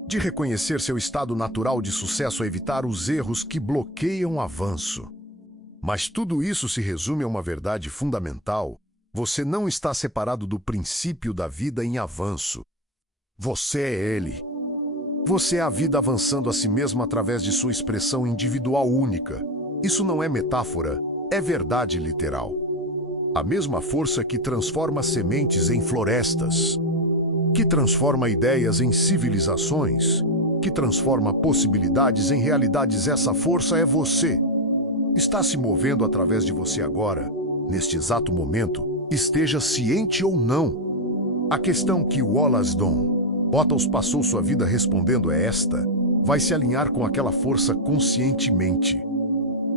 De reconhecer seu estado natural de sucesso a evitar os erros que bloqueiam o avanço. Mas tudo isso se resume a uma verdade fundamental. Você não está separado do princípio da vida em avanço. Você é ele. Você é a vida avançando a si mesma através de sua expressão individual única. Isso não é metáfora, é verdade literal. A mesma força que transforma sementes em florestas, que transforma ideias em civilizações, que transforma possibilidades em realidades, essa força é você. está se movendo através de você agora, neste exato momento, esteja ciente ou não. A questão que Wallace Wattles passou sua vida respondendo é esta: vai se alinhar com aquela força conscientemente?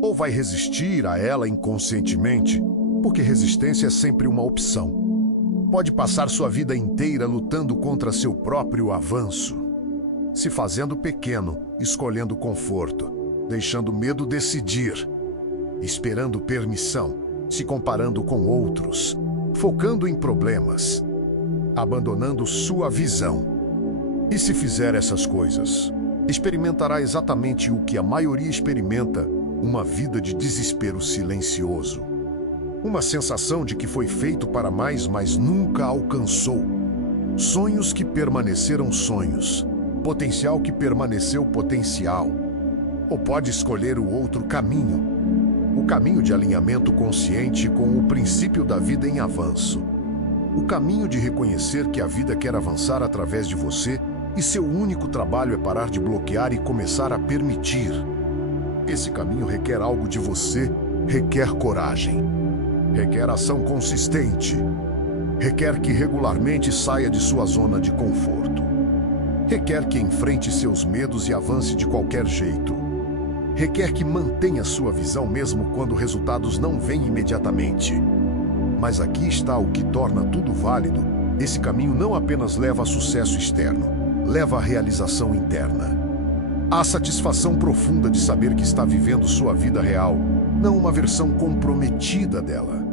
Ou vai resistir a ela inconscientemente? Porque resistência é sempre uma opção. Pode passar sua vida inteira lutando contra seu próprio avanço, se fazendo pequeno, escolhendo conforto, deixando o medo decidir, esperando permissão, se comparando com outros, focando em problemas, abandonando sua visão. E se fizer essas coisas, experimentará exatamente o que a maioria experimenta: uma vida de desespero silencioso. Uma sensação de que foi feito para mais, mas nunca alcançou. Sonhos que permaneceram sonhos. Potencial que permaneceu potencial. Ou pode escolher o outro caminho. O caminho de alinhamento consciente com o princípio da vida em avanço. O caminho de reconhecer que a vida quer avançar através de você e seu único trabalho é parar de bloquear e começar a permitir. Esse caminho requer algo de você, requer coragem. Requer ação consistente. Requer que regularmente saia de sua zona de conforto. Requer que enfrente seus medos e avance de qualquer jeito. Requer que mantenha sua visão mesmo quando resultados não vêm imediatamente. Mas aqui está o que torna tudo válido. Esse caminho não apenas leva a sucesso externo, leva à realização interna. A satisfação profunda de saber que está vivendo sua vida real, não uma versão comprometida dela.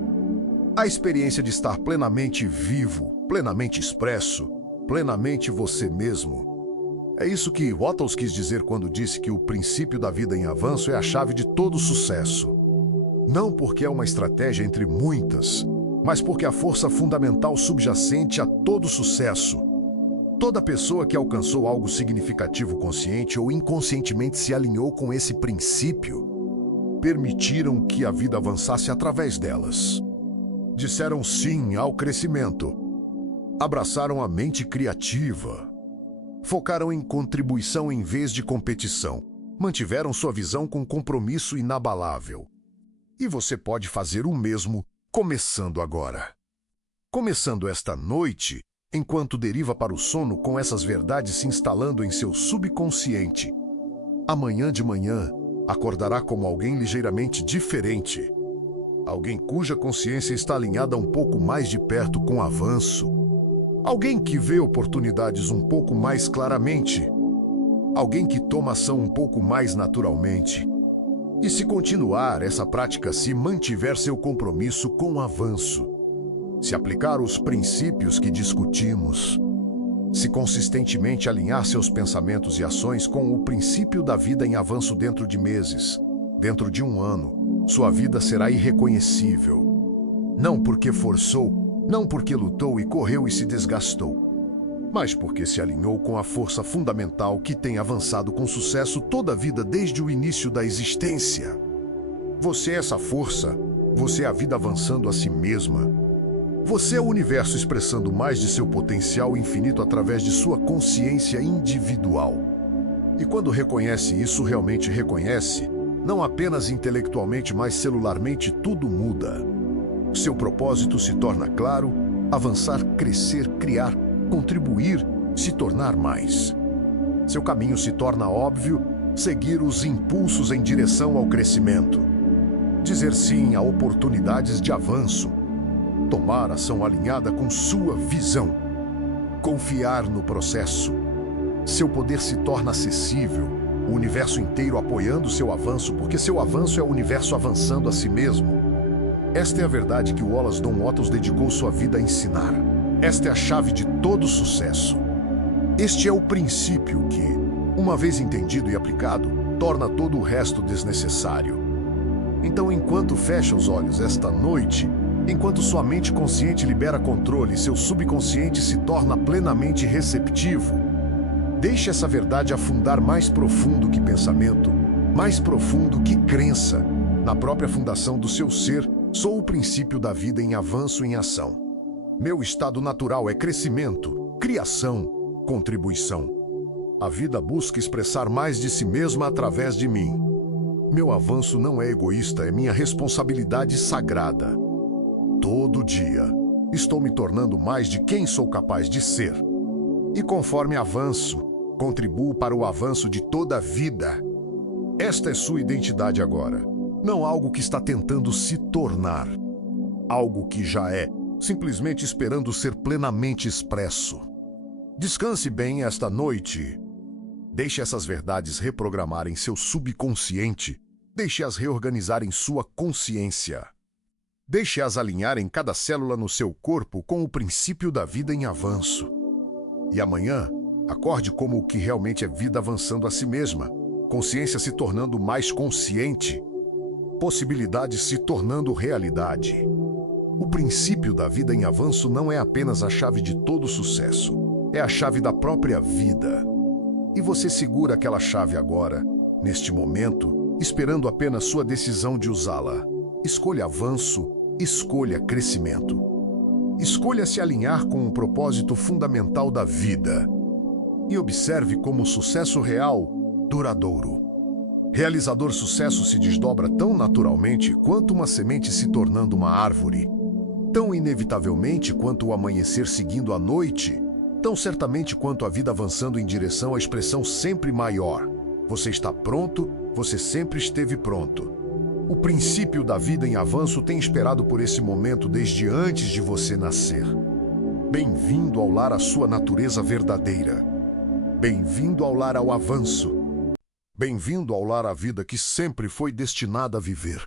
A experiência de estar plenamente vivo, plenamente expresso, plenamente você mesmo. É isso que Wattles quis dizer quando disse que o princípio da vida em avanço é a chave de todo sucesso. Não porque é uma estratégia entre muitas, mas porque a força fundamental subjacente a todo sucesso. Toda pessoa que alcançou algo significativo consciente ou inconscientemente se alinhou com esse princípio. Permitiram que a vida avançasse através delas. Disseram sim ao crescimento. Abraçaram a mente criativa. Focaram em contribuição em vez de competição. Mantiveram sua visão com compromisso inabalável. E você pode fazer o mesmo começando agora. Começando esta noite, enquanto deriva para o sono com essas verdades se instalando em seu subconsciente. Amanhã de manhã, acordará como alguém ligeiramente diferente. Alguém cuja consciência está alinhada um pouco mais de perto com o avanço. Alguém que vê oportunidades um pouco mais claramente. Alguém que toma ação um pouco mais naturalmente. E se continuar essa prática, se mantiver seu compromisso com o avanço, se aplicar os princípios que discutimos, se consistentemente alinhar seus pensamentos e ações com o princípio da vida em avanço dentro de meses, dentro de um ano, sua vida será irreconhecível. Não porque forçou, não porque lutou e correu e se desgastou, mas porque se alinhou com a força fundamental que tem avançado com sucesso toda a vida desde o início da existência. Você é essa força, você é a vida avançando a si mesma. Você é o universo expressando mais de seu potencial infinito através de sua consciência individual. E quando reconhece isso, realmente reconhece, não apenas intelectualmente, mas celularmente, tudo muda. Seu propósito se torna claro, avançar, crescer, criar, contribuir, se tornar mais. Seu caminho se torna óbvio, seguir os impulsos em direção ao crescimento. Dizer sim a oportunidades de avanço. Tomar ação alinhada com sua visão. Confiar no processo. Seu poder se torna acessível, o universo inteiro apoiando seu avanço, porque seu avanço é o universo avançando a si mesmo. Esta é a verdade que Wallace Wattles dedicou sua vida a ensinar. Esta é a chave de todo sucesso. Este é o princípio que, uma vez entendido e aplicado, torna todo o resto desnecessário. Então, enquanto fecha os olhos esta noite, enquanto sua mente consciente libera controle e seu subconsciente se torna plenamente receptivo, deixe essa verdade afundar mais profundo que pensamento, mais profundo que crença. Na própria fundação do seu ser, sou o princípio da vida em avanço em ação. Meu estado natural é crescimento, criação, contribuição. A vida busca expressar mais de si mesma através de mim. Meu avanço não é egoísta, é minha responsabilidade sagrada. Todo dia, estou me tornando mais de quem sou capaz de ser. E conforme avanço, contribuo para o avanço de toda a vida. Esta é sua identidade agora, não algo que está tentando se tornar. Algo que já é, simplesmente esperando ser plenamente expresso. Descanse bem esta noite. Deixe essas verdades reprogramarem seu subconsciente. Deixe-as reorganizar em sua consciência. Deixe-as alinhar em cada célula no seu corpo com o princípio da vida em avanço. E amanhã, acorde como o que realmente é vida avançando a si mesma, consciência se tornando mais consciente, possibilidades se tornando realidade. O princípio da vida em avanço não é apenas a chave de todo sucesso, é a chave da própria vida. E você segura aquela chave agora, neste momento, esperando apenas sua decisão de usá-la. Escolha avanço, escolha crescimento. Escolha se alinhar com um propósito fundamental da vida. E observe como o sucesso real, duradouro. Realizador sucesso se desdobra tão naturalmente quanto uma semente se tornando uma árvore. Tão inevitavelmente quanto o amanhecer seguindo a noite. Tão certamente quanto a vida avançando em direção à expressão sempre maior. Você está pronto, você sempre esteve pronto. O princípio da vida em avanço tem esperado por esse momento desde antes de você nascer. Bem-vindo ao lar à sua natureza verdadeira. Bem-vindo ao lar ao avanço. Bem-vindo ao lar à vida que sempre foi destinada a viver.